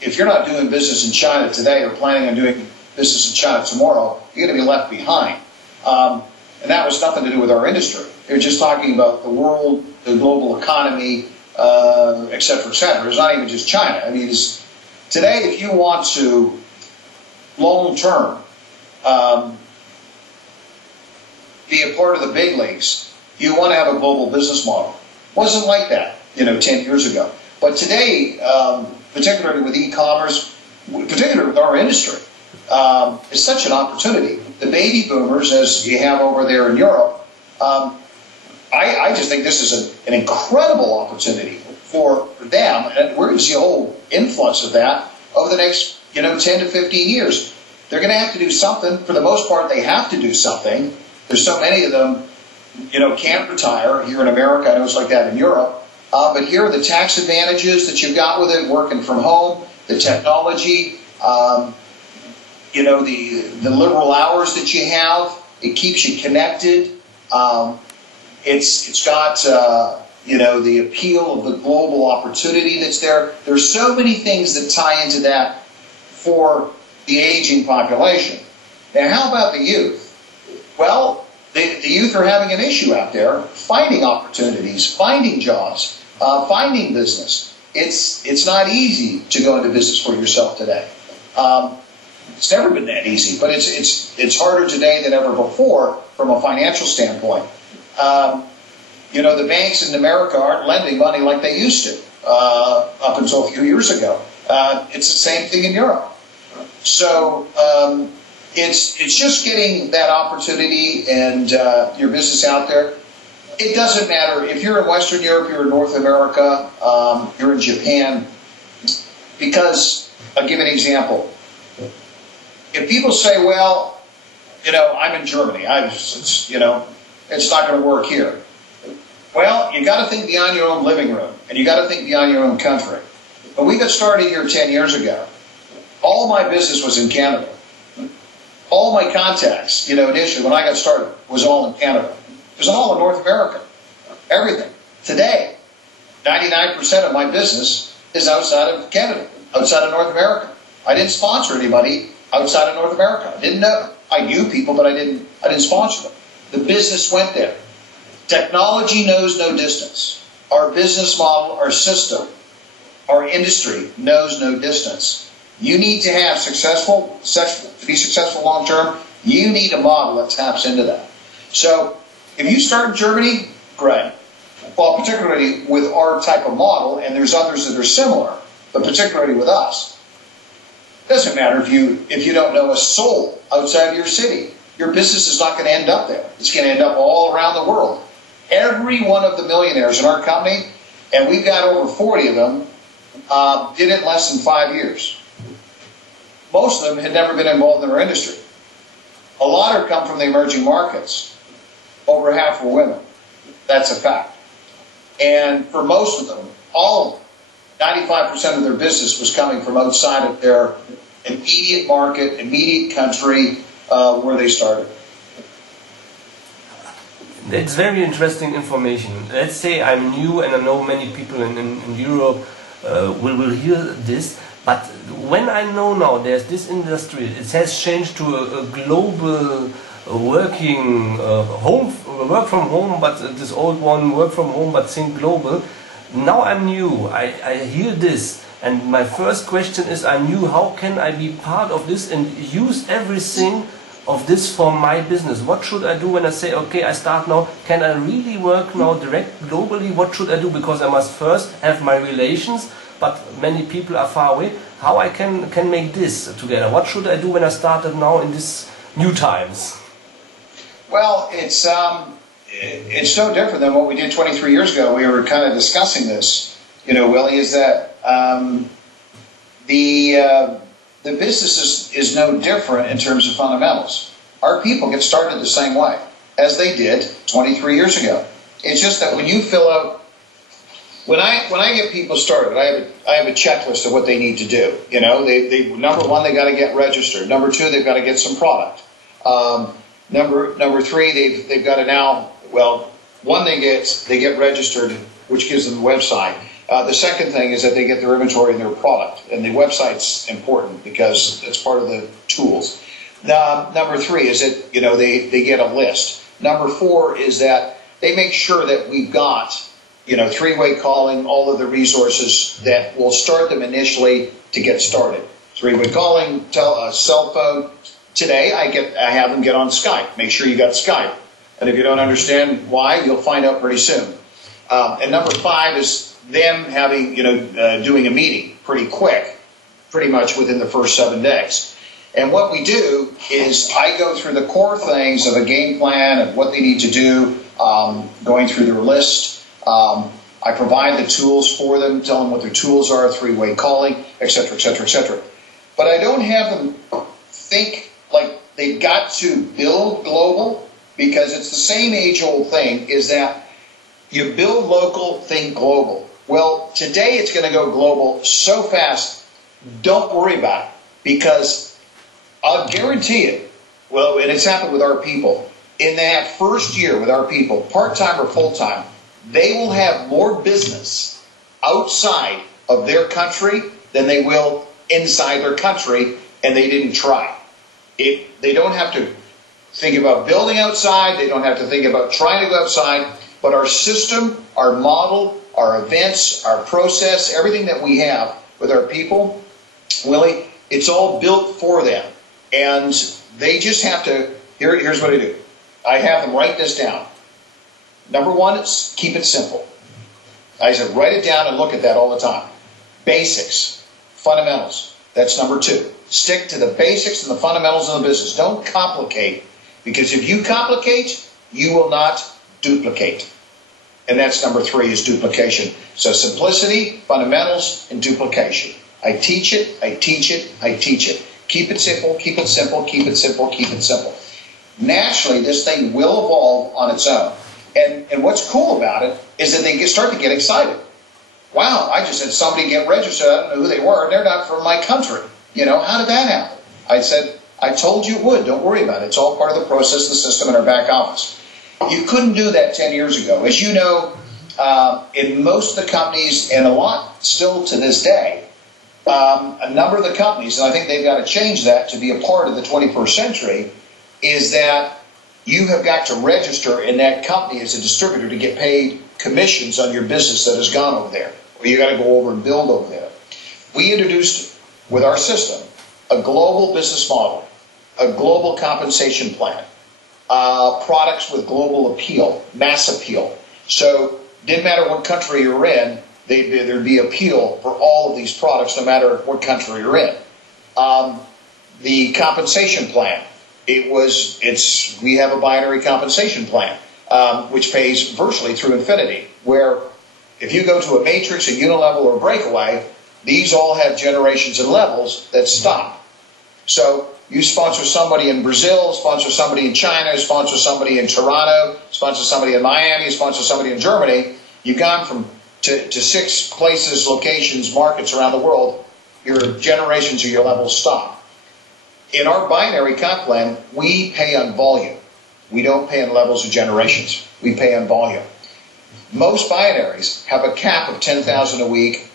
if you're not doing business in China today or planning on doing business in China tomorrow, you're going to be left behind. And that was nothing to do with our industry. They're just talking about the world, the global economy, et cetera, et cetera. It's not even just China. I mean, today, if you want to, long-term, be a part of the big leagues, you want to have a global business model. Wasn't like that, 10 years ago. But today, particularly with e-commerce, particularly with our industry, it's such an opportunity. The baby boomers, as you have over there in Europe, I just think this is an incredible opportunity for them, and we're going to see a whole influx of that over the next 10 to 15 years. They're going to have to do something. For the most part, they have to do something. There's so many of them, can't retire here in America. I know it's like that in Europe. But here are the tax advantages that you've got with it, working from home, the technology, the liberal hours that you have. It keeps you connected. It's got the appeal of the global opportunity that's there. There's so many things that tie into that for the aging population. Now, how about the youth? Well, the youth are having an issue out there, finding opportunities, finding jobs, finding business. It's not easy to go into business for yourself today. It's never been that easy, but it's harder today than ever before from a financial standpoint. The banks in America aren't lending money like they used to up until a few years ago. It's the same thing in Europe. So it's just getting that opportunity and your business out there. It doesn't matter if you're in Western Europe, you're in North America, you're in Japan. Because I'll give an example. If people say, "Well, I'm in Germany. It's not going to work here." Well, you got to think beyond your own living room, and you got to think beyond your own country. When we got started here 10 years ago, all my business was in Canada. All my contacts, initially when I got started, was all in Canada. It was all in North America. Everything. Today, 99% of my business is outside of Canada, outside of North America. I didn't sponsor anybody outside of North America. I didn't know. I knew people, but I didn't sponsor them. The business went there. Technology knows no distance. Our business model, our system, our industry knows no distance. You need to have to be successful long term, you need a model that taps into that. So if you start in Germany, great. Well, particularly with our type of model, and there's others that are similar, but particularly with us. It doesn't matter if you don't know a soul outside of your city. Your business is not going to end up there. It's going to end up all around the world. Every one of the millionaires in our company, and we've got over 40 of them, did it in less than 5 years. Most of them had never been involved in our industry. A lot have come from the emerging markets. Over half were women. That's a fact. And for most of them, all of them, 95% of their business was coming from outside of their immediate market, immediate country where they started. It's very interesting information. Let's say I'm new and I know many people in Europe will hear this. But when I know now there's this industry, it has changed to a global working work from home, but this old one, work from home, but think global. Now I'm new, I hear this, and my first question is, I'm new, how can I be part of this and use everything of this for my business? What should I do when I say, okay, I start now, can I really work now direct globally? What should I do? Because I must first have my relations, but many people are far away. How I can make this together? What should I do when I started now in these new times? Well, it's no different than what we did 23 years ago. We were kind of discussing this, Willie, is that the business is no different in terms of fundamentals. Our people get started the same way as they did 23 years ago. It's just that when you fill out, when I get people started, I have a checklist of what they need to do. They number one, they got to get registered. Number two, they've got to get some product. Number three, they've got to now, well, one, they get registered, which gives them the website. The second thing is that they get their inventory and their product, and the website's important because it's part of the tools. Number three is that they get a list. Number four is that they make sure that we've got three-way calling, all of the resources that will start them initially to get started. Three-way calling, cell phone. Today, I have them get on Skype. Make sure you got Skype. And if you don't understand why, you'll find out pretty soon. And number five is them having, doing a meeting pretty quick, pretty much within the first 7 days. And what we do is I go through the core things of a game plan of what they need to do, going through their list. I provide the tools for them, tell them what their tools are, three-way calling, et cetera, et cetera, et cetera. But I don't have them think like they've got to build global, because it's the same age-old thing, is that You build local, think global. Well, today it's going to go global so fast, don't worry about it. Because I'll guarantee it, well, and it's happened with our people, in that first year with our people, part-time or full-time, they will have more business outside of their country than they will inside their country, and they didn't try. They don't have to think about building outside, they don't have to think about trying to go outside, but our system, our model, our events, our process, everything that we have with our people, Willie, it's all built for them. And they just have to, here's what I do. I have them write this down. Number one is keep it simple. I said write it down and look at that all the time. Basics, fundamentals. That's number two. Stick to the basics and the fundamentals of the business. Don't complicate, because if you complicate, you will not duplicate. And that's number three, is duplication. So simplicity, fundamentals, and duplication. I teach it, I teach it, I teach it. Keep it simple, keep it simple, keep it simple, keep it simple. Naturally, this thing will evolve on its own. And what's cool about it is that they start to get excited. Wow, I just had somebody get registered, I don't know who they were, and they're not from my country. You know, how did that happen? I said, I told you it would, don't worry about it. It's all part of the process, the system in our back office. You couldn't do that 10 years ago. As you know, in most of the companies, and a lot still to this day, a number of the companies, and I think they've got to change that to be a part of the 21st century, is that you have got to register in that company as a distributor to get paid commissions on your business that has gone over there. Or you got to go over and build over there. We introduced, with our system, a global business model, a global compensation plan, products with global appeal, mass appeal. So didn't matter what country you're in, there'd be appeal for all of these products, no matter what country you're in. The compensation plan, we have a binary compensation plan, which pays virtually through infinity, where if you go to a matrix, a unilevel, or a breakaway, these all have generations and levels that stop. So you sponsor somebody in Brazil, sponsor somebody in China, sponsor somebody in Toronto, sponsor somebody in Miami, sponsor somebody in Germany. You've gone to 6 places, locations, markets around the world. Your generations or your levels stop. In our binary comp plan, we pay on volume. We don't pay on levels or generations. We pay on volume. Most binaries have a cap of 10,000 a week,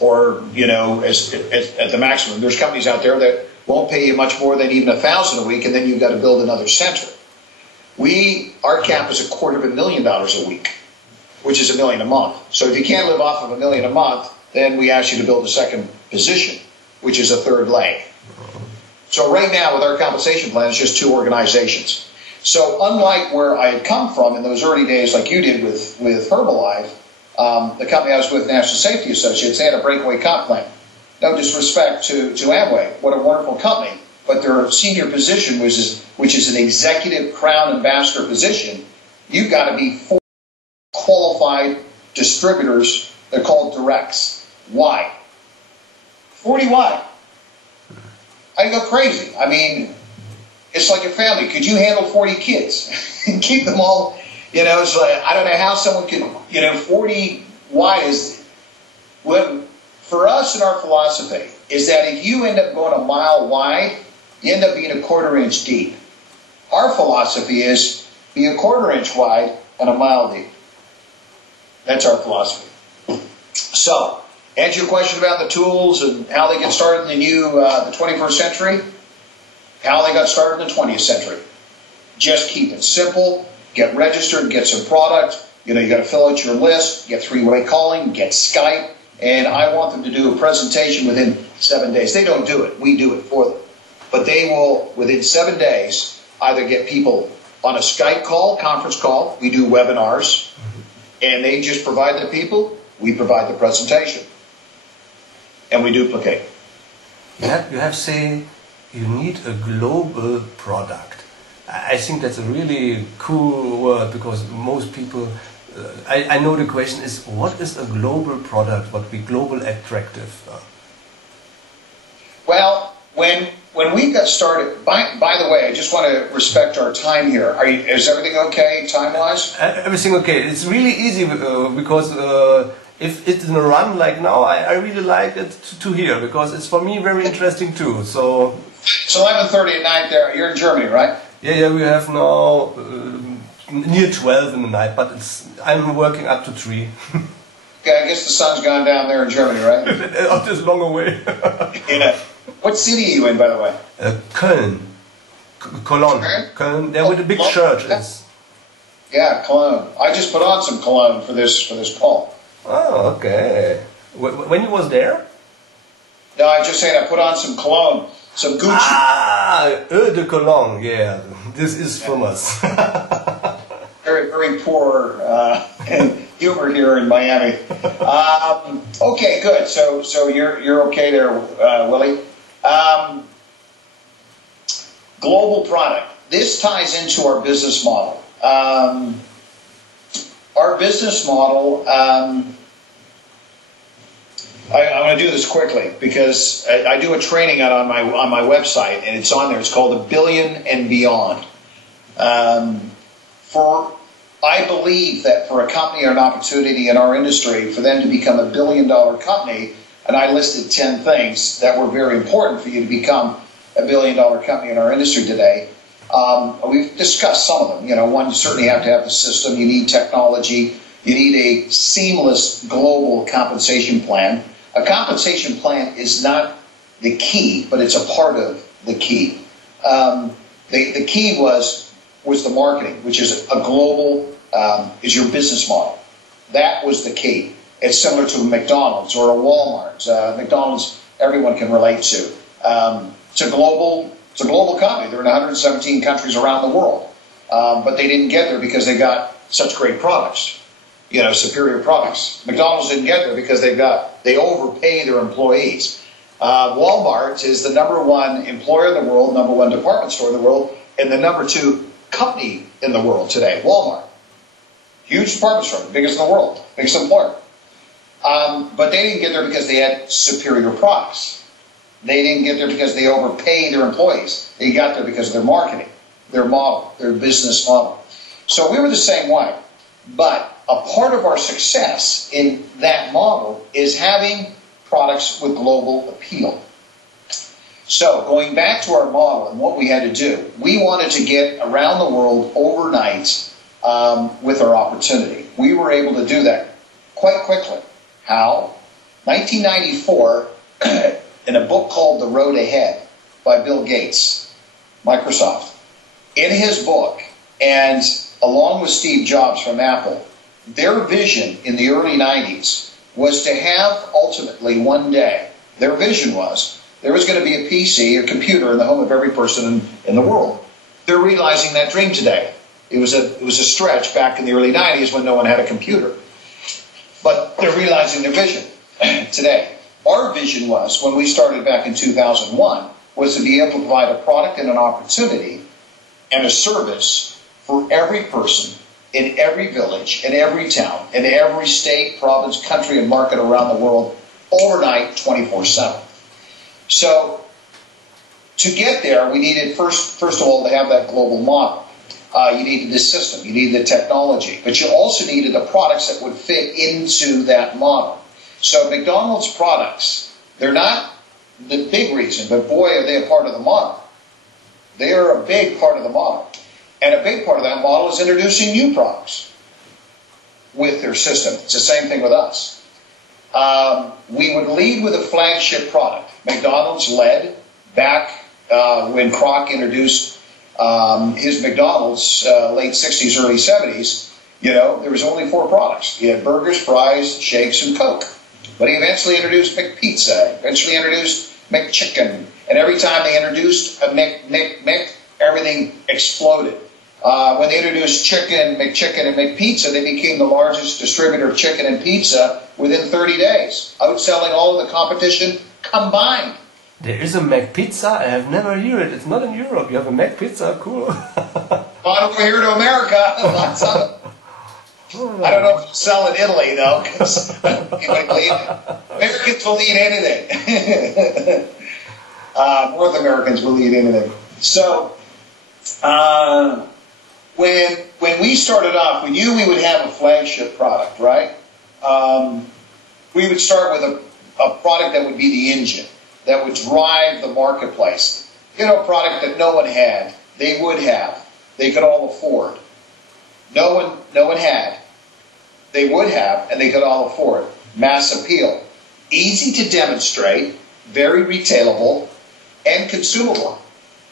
or, you know, at the maximum. There's companies out there that won't pay you much more than even 1,000 a week, and then you've got to build another center. Our cap is $250,000 a week, which is $1 million a month. So if you can't live off of $1 million a month, then we ask you to build a second position, which is a third leg. So right now with our compensation plan, it's just 2 organizations. So unlike where I had come from in those early days, like you did with Herbalife, the company I was with, National Safety Associates, they had a breakaway comp plan. No disrespect to Amway, what a wonderful company, but their senior position, which is an executive crown ambassador position, you've got to be 4 qualified distributors. They're called directs. Why? 40 why? I go crazy. I mean, it's like a family. Could you handle 40 kids and keep them all, you know, it's like, I don't know how someone could, you know, 40 wide is, for us in our philosophy, is that if you end up going a mile wide, you end up being a 1/4 inch deep. Our philosophy is be a 1/4 inch wide and a mile deep. That's our philosophy. So, answer your question about the tools and how they get started in the 21st century, how they got started in the 20th century. Just keep it simple, get registered, get some product, you know, you got to fill out your list, get 3-way calling, get Skype, and I want them to do a presentation within 7 days. They don't do it, we do it for them. But they will, within 7 days, either get people on a Skype call, conference call, we do webinars, and they just provide the people, we provide the presentation. And we duplicate. You have say you need a global product. I think that's a really cool word, because most people, I know the question is, what is a global product? What be global attractive? Well, when when we got started, by the way, I just want to respect our time here. Is everything okay time-wise? Everything okay. It's really easy because if it's in a run like now, I really like it to hear because it's for me very interesting too. So it's 11:30 at night there. You're in Germany, right? Yeah, we have now near 12 in the night, but I'm working up to 3. Okay, I guess the sun's gone down there in Germany, right? It is long away. Yeah. What city are you in, by the way? Köln. Cologne. Köln. There with a big church is. Yeah, Cologne. I just put on some cologne for this call. Oh, okay. When you was there? No, I just saying I put on some cologne, some Gucci. Ah, Eau de Cologne. Yeah, this is famous. Very, very poor humor here in Miami. Okay, good. So you're okay there, Willie. Global product. This ties into our business model. Our business model. I'm going to do this quickly because I do a training on my website, and it's on there. It's called $1 Billion and Beyond. I believe that for a company or an opportunity in our industry, for them to become $1 billion company, and I listed 10 things that were very important for you to become $1 billion company in our industry today. We've discussed some of them. You know, one, you certainly have to have the system. You need technology. You need a seamless global compensation plan. A compensation plan is not the key, but it's a part of the key. The key was the marketing, which is a global, is your business model. That was the key. It's similar to a McDonald's or a Walmart. McDonald's, everyone can relate to. It's a global company. They're in 117 countries around the world. But they didn't get there because they got such great products, you know, superior products. McDonald's didn't get there because they overpay their employees. Walmart is the #1 employer in the world, #1 department store in the world, and the #2 company in the world today, Walmart. Huge department store, biggest in the world, biggest employer. But they didn't get there because they had superior products. They didn't get there because they overpaid their employees. They got there because of their marketing, their model, their business model. So we were the same way. But a part of our success in that model is having products with global appeal. So going back to our model and what we had to do, we wanted to get around the world overnight with our opportunity. We were able to do that quite quickly. How? 1994, in a book called The Road Ahead by Bill Gates, Microsoft. In his book, and along with Steve Jobs from Apple, their vision in the early 90s was to have ultimately one day, their vision was, there was going to be a PC, a computer in the home of every person in the world. They're realizing that dream today. It was a stretch back in the early 90s when no one had a computer. But they're realizing their vision today. Our vision was, when we started back in 2001, was to be able to provide a product and an opportunity and a service for every person in every village, in every town, in every state, province, country, and market around the world, overnight, 24/7. So, to get there, we needed, first of all, to have that global model. You needed the system, you needed the technology, but you also needed the products that would fit into that model. So McDonald's products, they're not the big reason, but boy, are they a part of the model. They are a big part of the model. And a big part of that model is introducing new products with their system. It's the same thing with us. We would lead with a flagship product. McDonald's led back when Kroc introduced his McDonald's late 60s, early 70s. You know, there was only 4 products. You had burgers, fries, shakes, and Coke. But he eventually introduced McPizza, eventually introduced McChicken. And every time they introduced a Mc, everything exploded. When they introduced chicken, McChicken, and McPizza, they became the largest distributor of chicken and pizza within 30 days, outselling all of the competition combined. There is a McPizza? I have never heard it. It's not in Europe. You have a McPizza? Cool. On over here to America. Lots of it. I don't know if you sell in Italy, though, because Americans will eat anything. North Americans will eat anything. So, when we started off, we knew we would have a flagship product, right? We would start with a product that would be the engine, that would drive the marketplace. You know, a product that no one had, they would have, they could all afford. No one had, they would have, and they could all afford. Mass appeal. Easy to demonstrate, very retailable, and consumable.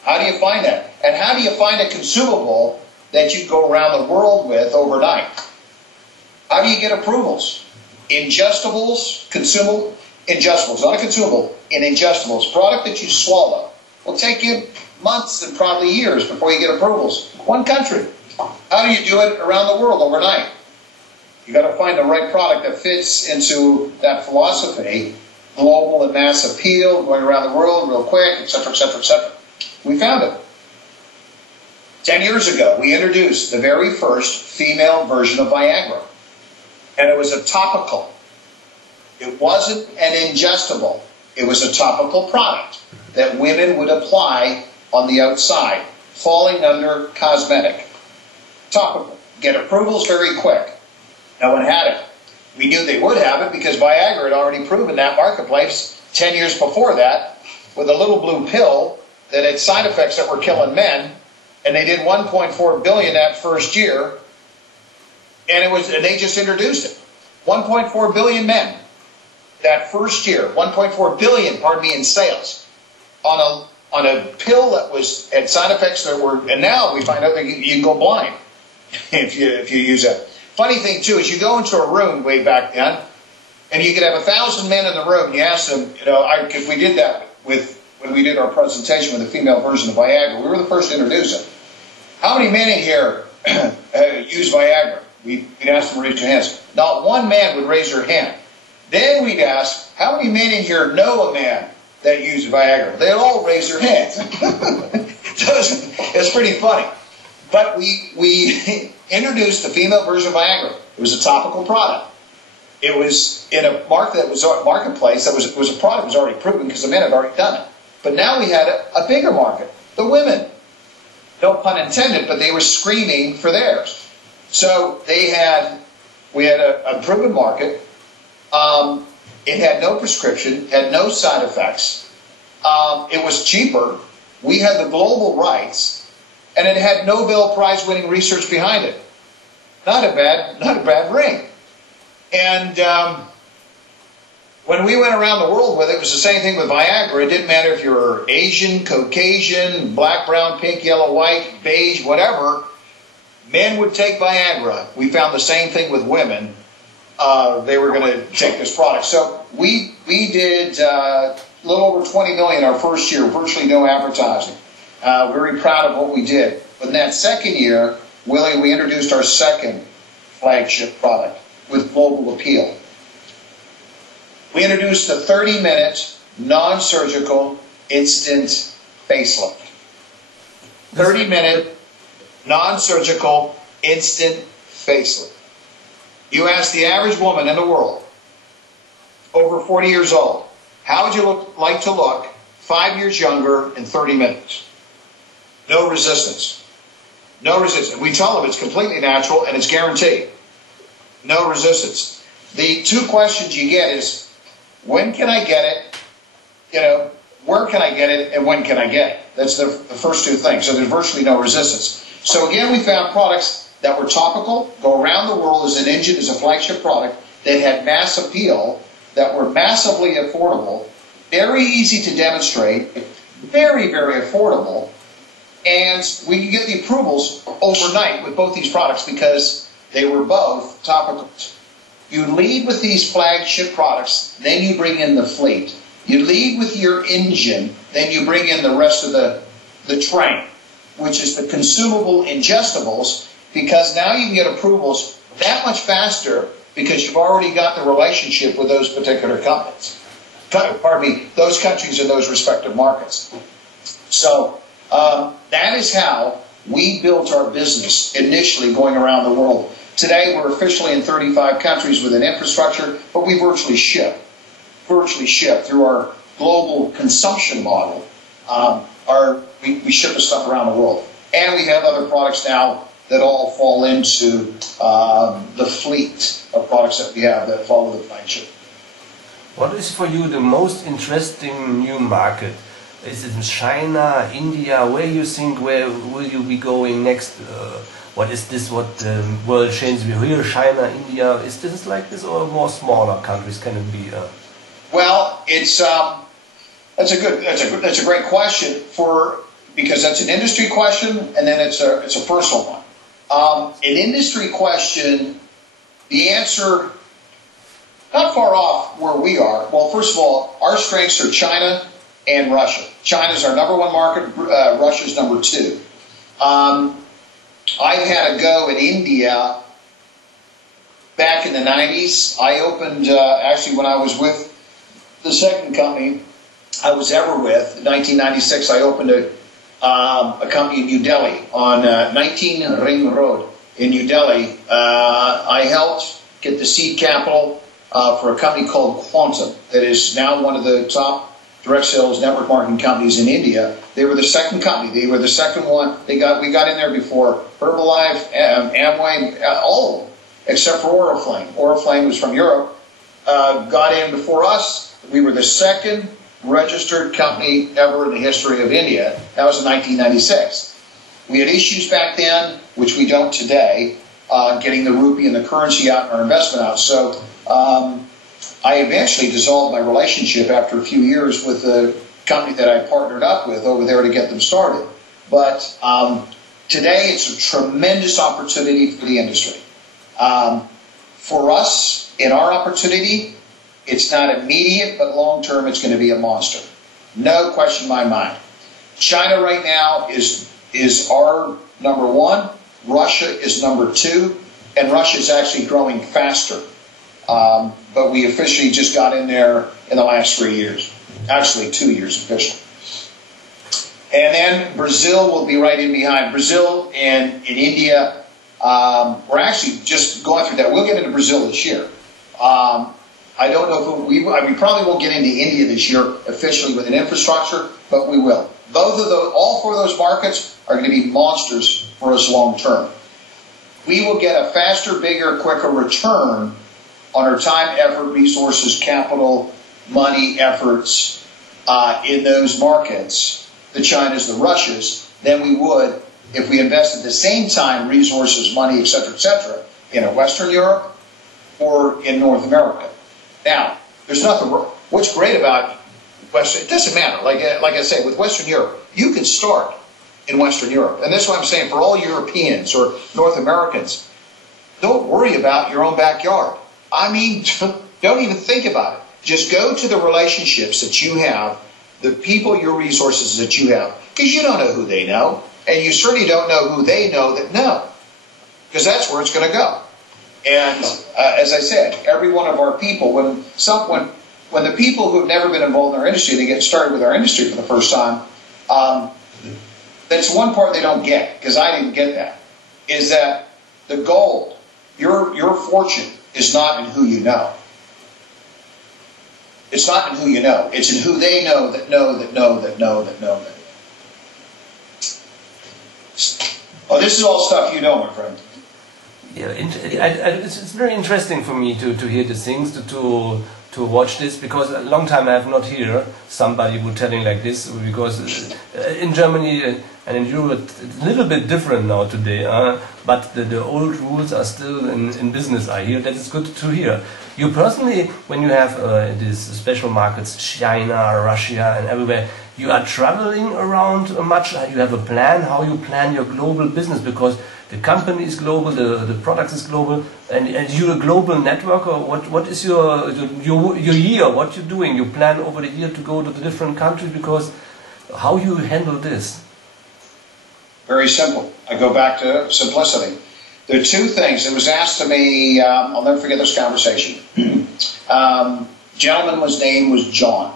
How do you find that? And how do you find a consumable that you go around the world with overnight? How do you get approvals? Ingestibles, consumable, ingestibles, not a consumable, in ingestibles, product that you swallow. Will take you months and probably years before you get approvals. One country. How do you do it around the world overnight? You got to find the right product that fits into that philosophy, global and mass appeal, going around the world real quick, etc., etc., etc. We found it. 10 years ago, we introduced the very first female version of Viagra. And it was a topical. It wasn't an ingestible. It was a topical product that women would apply on the outside, falling under cosmetic. Topical. Get approvals very quick. No one had it. We knew they would have it because Viagra had already proven that marketplace 10 years before that with a little blue pill that had side effects that were killing men, and they did 1.4 billion that first year, and they just introduced it. 1.4 billion men that first year, 1.4 billion, pardon me, in sales on a pill that had side effects that were, and now we find out that you can go blind if you use it. Funny thing too is you go into a room way back then, and you could have 1,000 men in the room. And you ask them, because we did that when we did our presentation with the female version of Viagra. We were the first to introduce it. How many men in here use Viagra? We'd ask them to raise their hands. Not one man would raise their hand. Then we'd ask, how many men in here know a man that used Viagra? They'd all raise their hands. It's pretty funny. But we introduced the female version of Viagra. It was a topical product. It was in a marketplace that was a product that was already proven because the men had already done it. But now we had a bigger market, the women. No pun intended, but they were screaming for theirs. So we had a proven market. It had no prescription, had no side effects. It was cheaper. We had the global rights. And it had Nobel Prize winning research behind it. Not a bad ring. And when we went around the world with it, it was the same thing with Viagra. It didn't matter if you were Asian, Caucasian, black, brown, pink, yellow, white, beige, whatever. Men would take Viagra. We found the same thing with women. They were going to take this product. So we did a little over 20 million our first year, virtually no advertising. Very proud of what we did. But in that second year, Willie, we introduced our second flagship product with global appeal. We introduced the 30-minute, non-surgical, instant facelift. 30-minute, non-surgical, instant facelift. You ask the average woman in the world, over 40 years old, how would you like to look 5 years younger in 30 minutes? No resistance. No resistance. We tell them it's completely natural and it's guaranteed. No resistance. The two questions you get is, when can I get it? Where can I get it, and when can I get it? That's the first two things. So there's virtually no resistance. So again, we found products that were topical, go around the world as an engine, as a flagship product, that had mass appeal, that were massively affordable, very easy to demonstrate, very, very affordable, and we could get the approvals overnight with both these products because they were both topicals. You lead with these flagship products, then you bring in the fleet. You lead with your engine, then you bring in the rest of the train, which is the consumable ingestibles, because now you can get approvals that much faster because you've already got the relationship with those particular companies. Pardon me, those countries and those respective markets. So that is how we built our business initially going around the world. Today we're officially in 35 countries with an infrastructure, but we virtually ship through our global consumption model we ship the stuff around the world. And we have other products now that all fall into the fleet of products that we have that follow the flagship. What is for you the most interesting new market? Is it China, India? Where you think, where will you be going next? What is this? What the world changes? We hear China, India. Is this like this, or more smaller countries can it be? Well, that's a great question because that's an industry question, and then it's a personal one. An industry question, the answer not far off where we are. Well, first of all, our strengths are China and Russia. China's our number one market. Russia's number two. I've had a go in India back in the 90s. I opened, actually when I was with the second company I was ever with, in 1996, I opened a company in New Delhi on 19 Ring Road in New Delhi. I helped get the seed capital for a company called Quantum that is now one of the top direct sales network marketing companies in India. They were the second company. They were the second one. We got in there before Herbalife, Amway, all of them, except for Oriflame. Oriflame was from Europe. Got in before us. We were the second registered company ever in the history of India. That was in 1996. We had issues back then, which we don't today, getting the rupee and the currency out and our investment out. So I eventually dissolved my relationship after a few years with the company that I partnered up with over there to get them started. But today it's a tremendous opportunity for the industry. For us, in our opportunity, it's not immediate, but long term it's going to be a monster. No question in my mind. China right now is our number one. Russia is number two. And Russia is actually growing faster. But we officially just got in there in the last 3 years. Actually, 2 years officially. And then Brazil will be right in behind. Brazil and in India, we're actually just going through that. We'll get into Brazil this year. I don't know if we probably won't get into India this year officially with an infrastructure, but we will. Both of those, all four of those markets are going to be monsters for us long term. We will get a faster, bigger, quicker return on our time, effort, resources, capital, money, efforts in those markets, the Chinas, the Russias, than we would if we invested the same time, resources, money, etc., in Western Europe or in North America. Now, there's nothing wrong. What's great about Western, it doesn't matter. Like I say, with Western Europe, you can start in Western Europe. And that's what I'm saying for all Europeans or North Americans. Don't worry about your own backyard. I mean, don't even think about it. Just go to the relationships that you have, the people, your resources that you have, because you don't know who they know, and you certainly don't know who they know that know, because that's where it's going to go. And as I said, every one of our people, when the people who have never been involved in our industry, they get started with our industry for the first time, that's one part they don't get, because I didn't get that, is that the gold, your fortune, is not in who you know. It's not in who you know. It's in who they know that know that know that know that know that. Oh, this is all stuff you know, my friend. Yeah, it's very interesting for me to hear these things, to watch this, because a long time I have not heard somebody who telling like this, because in Germany and in Europe it's a little bit different now today, but the old rules are still in business, I hear. That is good to hear. You personally, when you have these special markets, China, Russia and everywhere, you are traveling around much. You have a plan, how you plan your global business, because the company is global, the product is global, and you're a global networker. What is your year? What you're doing? You plan over the year to go to the different countries, because how you handle this? Very simple. I go back to simplicity. There are two things. It was asked to me, I'll never forget this conversation. Gentleman's name was John.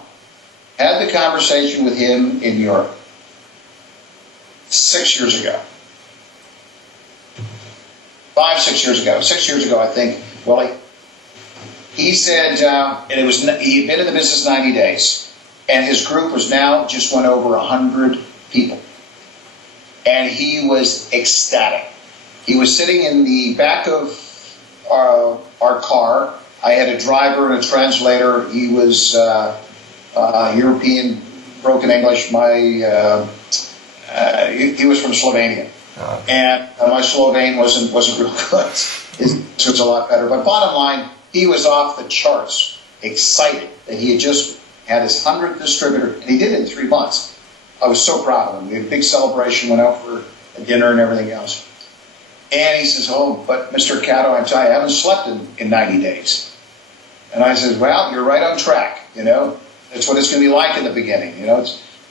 Had the conversation with him in Europe 6 years ago. 5, 6 years ago. 6 years ago, I think, Willie. He said, and he had been in the business 90 days. And his group was now just went over 100 people. And he was ecstatic. He was sitting in the back of our car. I had a driver and a translator. He was European, broken English. He was from Slovenia. And my Slovene wasn't real good. His was a lot better. But bottom line, he was off the charts, excited that he had just had his 100th distributor, and he did it in 3 months. I was so proud of him. We had a big celebration, went out for a dinner and everything else. And he says, oh, but Mr. Catto, I tell you, I haven't slept in 90 days. And I said, well, you're right on track, you know. That's what it's going to be like in the beginning, you know.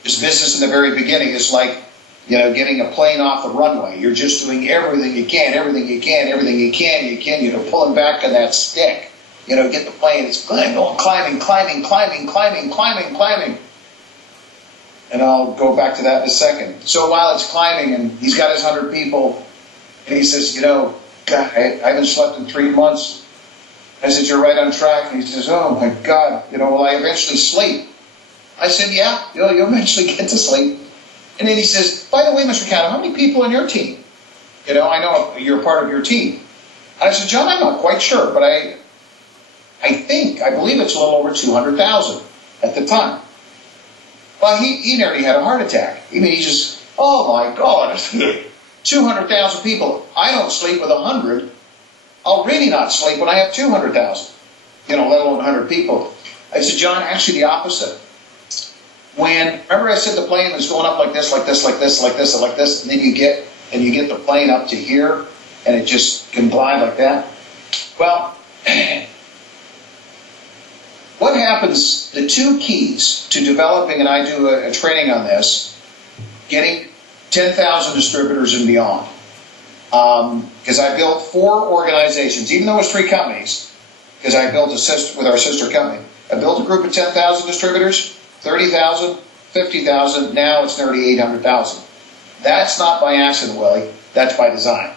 This business in the very beginning is like, you know, getting a plane off the runway. You're just doing everything you can, you know, pulling back on that stick. You know, get the plane, it's going, climbing. And I'll go back to that in a second. So while it's climbing and he's got his 100 people, and he says, you know, God, I haven't slept in 3 months. I said, you're right on track. And he says, oh my God, you know, will I eventually sleep? I said, yeah, you'll eventually get to sleep. And then he says, by the way, Mr. Catto, how many people on your team? You know, I know you're part of your team. And I said, John, I'm not quite sure, but I believe it's a little over 200,000 at the time. Well, he nearly had a heart attack. I mean, he just, oh my God, 200,000 people. I don't sleep with 100. I'll really not sleep when I have 200,000, you know, let alone 100 people. I said, John, actually the opposite. Remember I said the plane was going up like this, and then you get the plane up to here, and it just can glide like that? Well, what happens, the 2 keys to developing, and I do a training on this, getting 10,000 distributors and beyond. Because I built 4 organizations, even though it was 3 companies, because I built with our sister company. I built a group of 10,000 distributors, 30,000, 50,000, now it's nearly 800,000. That's not by accident, Willie, that's by design.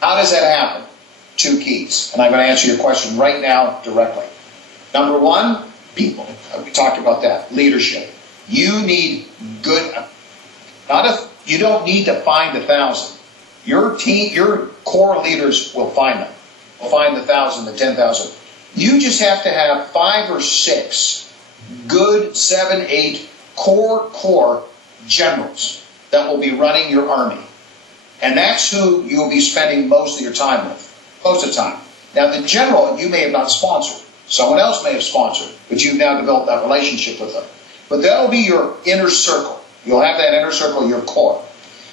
How does that happen? 2 keys, and I'm going to answer your question right now directly. Number 1, people. We talked about that. Leadership. You need good, you don't need to find 1,000. Your team, your core leaders will find them. Will find the 1,000, the 10,000. You just have to have 5 or 6 good 7, 8 core generals that will be running your army. And that's who you'll be spending most of your time with. Most of the time. Now the general you may have not sponsored. Someone else may have sponsored, but you've now developed that relationship with them. But that'll be your inner circle. You'll have that inner circle, your core.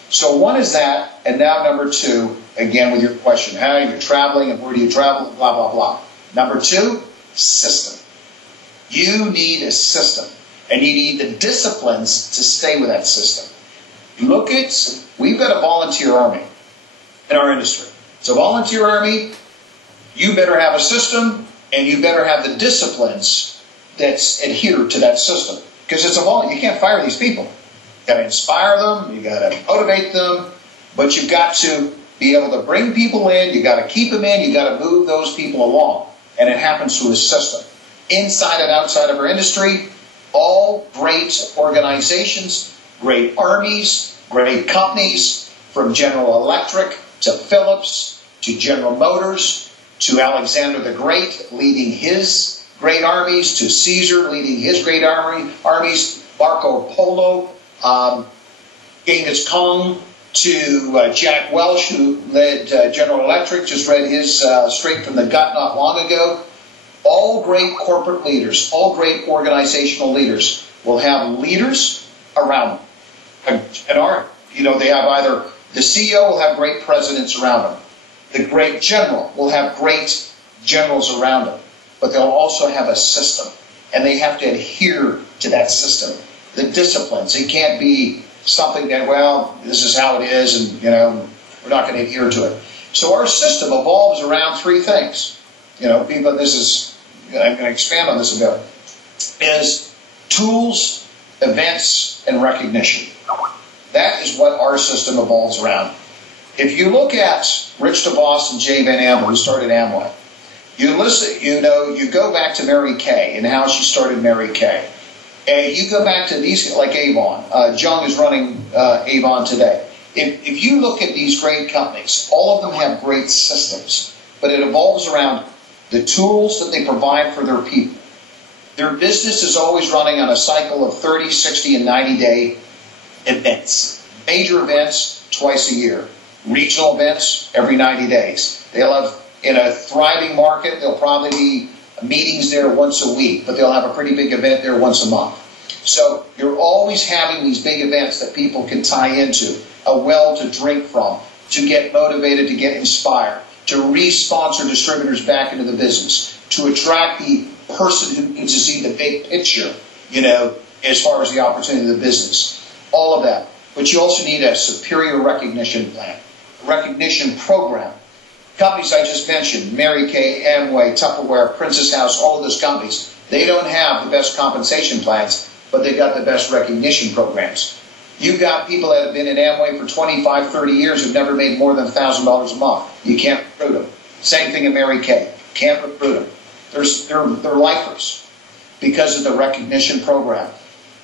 So 1 is that, and now number 2, again with your question, how you're traveling and where do you travel, blah, blah, blah. Number 2, system. You need a system, and you need the disciplines to stay with that system. We've got a volunteer army in our industry. It's a volunteer army. You better have a system, and you better have the disciplines that adhere to that system. Because it's you can't fire these people. You've got to inspire them, you've got to motivate them, but you've got to be able to bring people in, you've got to keep them in, you've got to move those people along. And it happens through a system. Inside and outside of our industry, all great organizations, great armies, great companies, from General Electric to Philips to General Motors to Alexander the Great leading his great armies, to Caesar leading his great armies, Marco Polo, Genghis Khan, to Jack Welch, who led General Electric, just read his Straight from the Gut not long ago. All great corporate leaders, all great organizational leaders will have leaders around them. They have either, the CEO will have great presidents around him. The great general will have great generals around him. But they'll also have a system. And they have to adhere to that system. The disciplines. It can't be something that, well, this is how it is, and, we're not going to adhere to it. So our system evolves around 3 things. I'm going to expand on this a bit, is tools, events, and recognition. That is what our system evolves around. If you look at Rich DeVos and Jay Van Amber, who started Amway, you go back to Mary Kay and how she started Mary Kay. And you go back to these, like Avon. Jung is running Avon today. If you look at these great companies, all of them have great systems, but it evolves around the tools that they provide for their people. Their business is always running on a cycle of 30, 60, and 90-day events. Major events twice a year. Regional events every 90 days. They'll have, in a thriving market, there'll probably be meetings there once a week, but they'll have a pretty big event there once a month. So you're always having these big events that people can tie into, a well to drink from, to get motivated, to get inspired, to re-sponsor distributors back into the business, to attract the person who needs to see the big picture, as far as the opportunity of the business. All of that. But you also need a superior recognition plan, recognition program. Companies I just mentioned, Mary Kay, Amway, Tupperware, Princess House, all of those companies, they don't have the best compensation plans, but they've got the best recognition programs. You've got people that have been in Amway for 25, 30 years who've never made more than $1,000 a month. You can't recruit them. Same thing in Mary Kay. Can't recruit them. They're lifers because of the recognition program.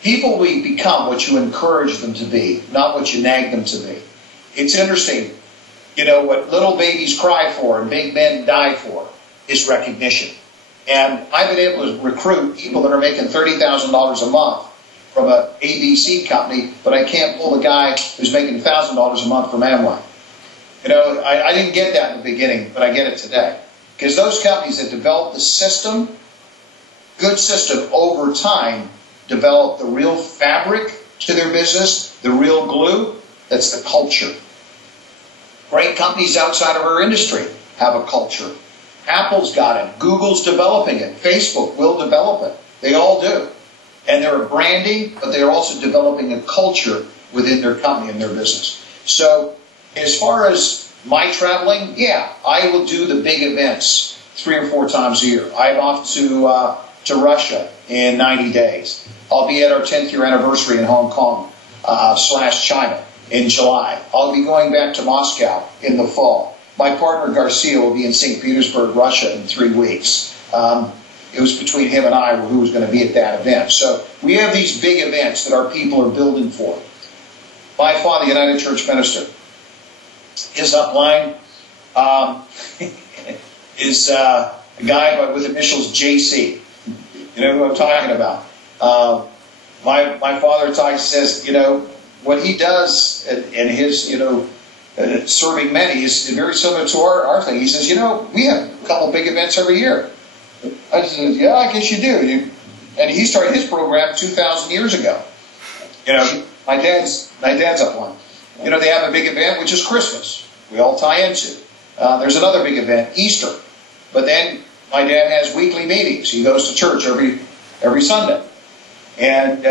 People will become what you encourage them to be, not what you nag them to be. It's interesting. What little babies cry for and big men die for is recognition. And I've been able to recruit people that are making $30,000 a month from an ABC company, but I can't pull the guy who's making $1,000 a month from Amway. I didn't get that in the beginning, but I get it today. Because those companies that develop the system, good system, over time, develop the real fabric to their business, the real glue, that's the culture. Great companies outside of our industry have a culture. Apple's got it. Google's developing it. Facebook will develop it. They all do. And they're branding, but they're also developing a culture within their company and their business. So as far as my traveling, yeah, I will do the big events 3 or 4 times a year. I'm off to Russia in 90 days. I'll be at our 10th year anniversary in Hong Kong / China in July. I'll be going back to Moscow in the fall. My partner Garcia will be in St. Petersburg, Russia in 3 weeks. It was between him and I who was going to be at that event. So we have these big events that our people are building for. My father, United Church minister, his upline is a guy with initials JC. You know who I'm talking about. My father says, what he does and his, serving many is very similar to our thing. He says, we have a couple big events every year. I said, yeah, I guess you do. And he started his program 2,000 years ago. My dad's up one. They have a big event, which is Christmas. We all tie into. There's another big event, Easter. But then my dad has weekly meetings. He goes to church every Sunday. And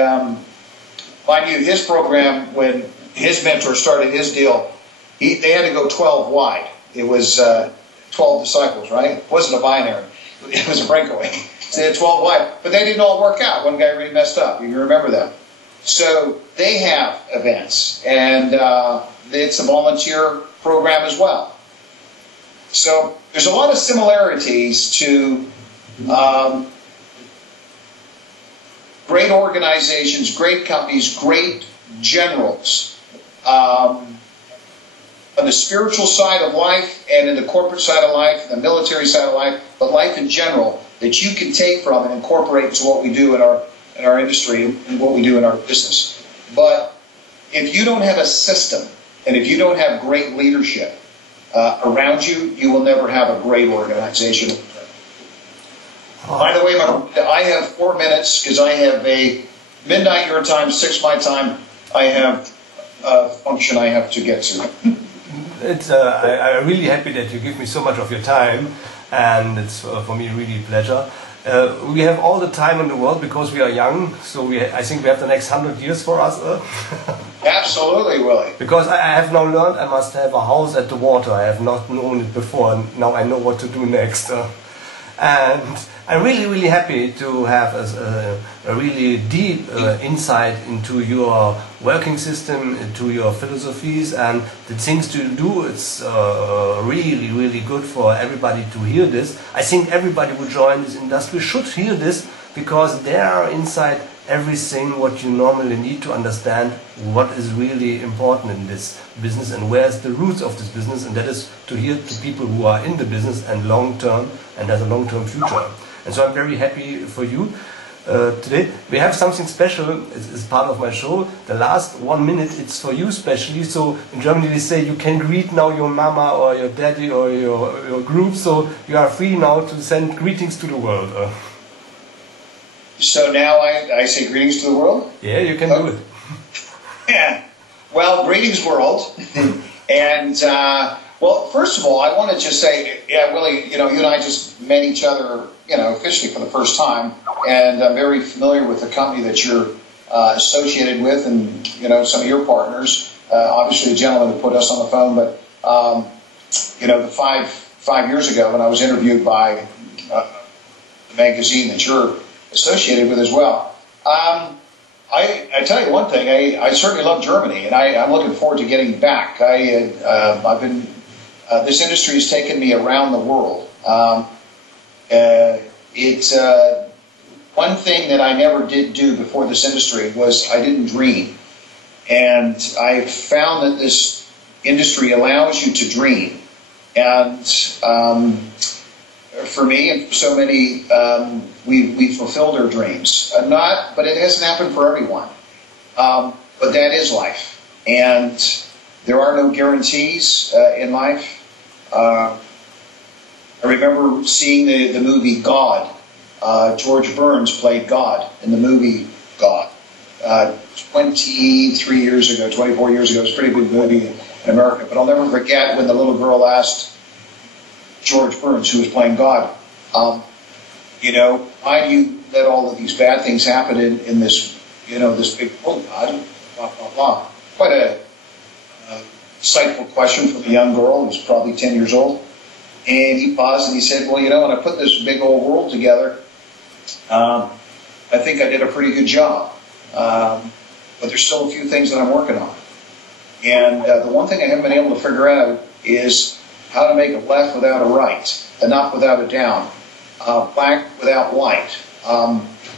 mind you, his program, when his mentor started his deal, they had to go 12 wide. It was 12 disciples, right? It wasn't a binary. It was a breakaway. So they had 12 wide. But they didn't all work out. One guy really messed up. You remember that. So they have events. And it's a volunteer program as well. So there's a lot of similarities to great organizations, great companies, great generals. On the spiritual side of life and in the corporate side of life, the military side of life, but life in general, that you can take from and incorporate into what we do in our industry and what we do in our business. But if you don't have a system and if you don't have great leadership around you, you will never have a great organization. By the way, I have 4 minutes because I have a midnight your time, 6 my time. I have a function I have to get to. I'm really happy that you give me so much of your time, and it's for me really a pleasure. We have all the time in the world because we are young, so I think we have the next 100 years for us. Absolutely, Willie. Because I have now learned I must have a house at the water. I have not known it before, and now I know what to do next. And I'm really, really happy to have a really deep insight into your working system, into your philosophies, and the things you do. It's really, really good for everybody to hear this. I think everybody who join this industry should hear this, because there are inside everything what you normally need to understand what is really important in this business and where's the roots of this business, and that is to hear to people who are in the business and long term and has a long term future. And so I'm very happy for you. Today we have something special. It's part of my show. The last 1 minute it's for you specially. So in Germany they say you can greet now your mama or your daddy or your group. So you are free now to send greetings to the world. So now I say greetings to the world? Yeah, you can do it. Yeah. Well, greetings world. And well, first of all, I want to just say, yeah, Willie, you and I just met each other, officially for the first time, and I'm very familiar with the company that you're associated with, and some of your partners. Obviously, the gentleman who put us on the phone, but the five years ago when I was interviewed by the magazine that you're associated with as well. I tell you one thing, I certainly love Germany, and I'm looking forward to getting back. I've been this industry has taken me around the world. It's one thing that I never did do before this industry was I didn't dream, and I found that this industry allows you to dream, and for me and for so many, we fulfilled our dreams. But it hasn't happened for everyone. But that is life, and there are no guarantees in life. I remember seeing the movie God. George Burns played God in the movie God. 23 years ago, 24 years ago. It was a pretty big movie in America. But I'll never forget when the little girl asked George Burns, who was playing God, why do you let all of these bad things happen in this, this big world, God? Blah, blah, blah. Quite a insightful question from a young girl who's probably 10 years old. And he paused and he said, well, when I put this big old world together, I think I did a pretty good job. But there's still a few things that I'm working on. And the one thing I haven't been able to figure out is how to make a left without a right, an up without a down, black without white,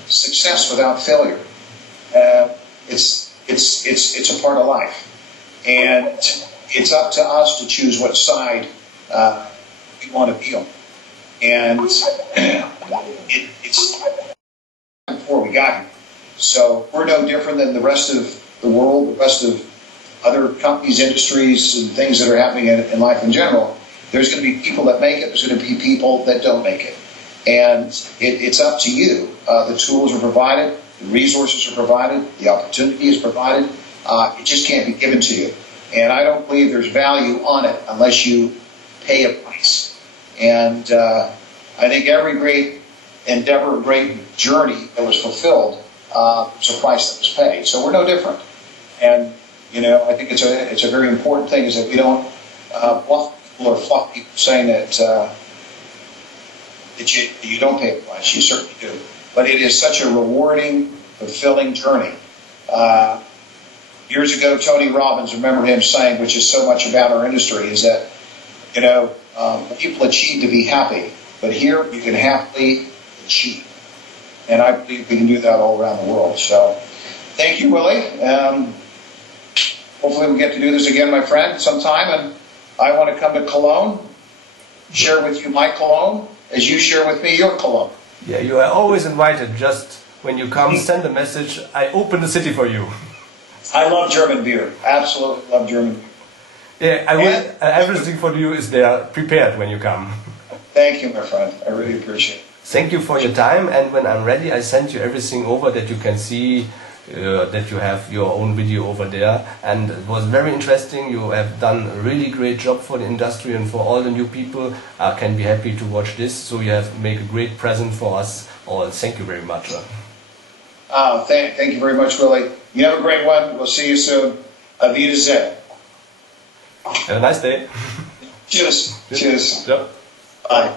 success without failure. It's a part of life. And it's up to us to choose what side we want to be on. And it's before we got here. So we're no different than the rest of the world, the rest of other companies, industries, and things that are happening in life in general. There's going to be people that make it. There's going to be people that don't make it. And it's up to you. The tools are provided. The resources are provided. The opportunity is provided. It just can't be given to you. And I don't believe there's value on it unless you pay a price. And I think every great endeavor, great journey that was fulfilled, was a price that was paid. So we're no different. And, I think it's a very important thing is that we don't bluff people or fluff people saying that you don't pay a price. You certainly do. But it is such a rewarding, fulfilling journey. Years ago, Tony Robbins, remember him saying, which is so much about our industry, is that, people achieve to be happy, but here you can happily achieve. And I believe we can do that all around the world. So thank you, Willie. Hopefully we'll get to do this again, my friend, sometime. And I want to come to Cologne, share with you my Cologne, as you share with me your Cologne. Yeah, you are always invited. Just when you come, send a message. I open the city for you. I love German beer. Absolutely love German beer. Yeah, I will. Everything for you is there, prepared when you come. Thank you, my friend. I really appreciate it. Thank you for your time. And when I'm ready, I send you everything over that you can see. That you have your own video over there, and it was very interesting. You have done a really great job for the industry and for all the new people. Can be happy to watch this. So you have make a great present for us all. Thank you very much. Thank you very much, Willie. You have a great one. We'll see you soon. Auf Wiedersehen. Have a nice day. Cheers. Cheers. Yep. Bye.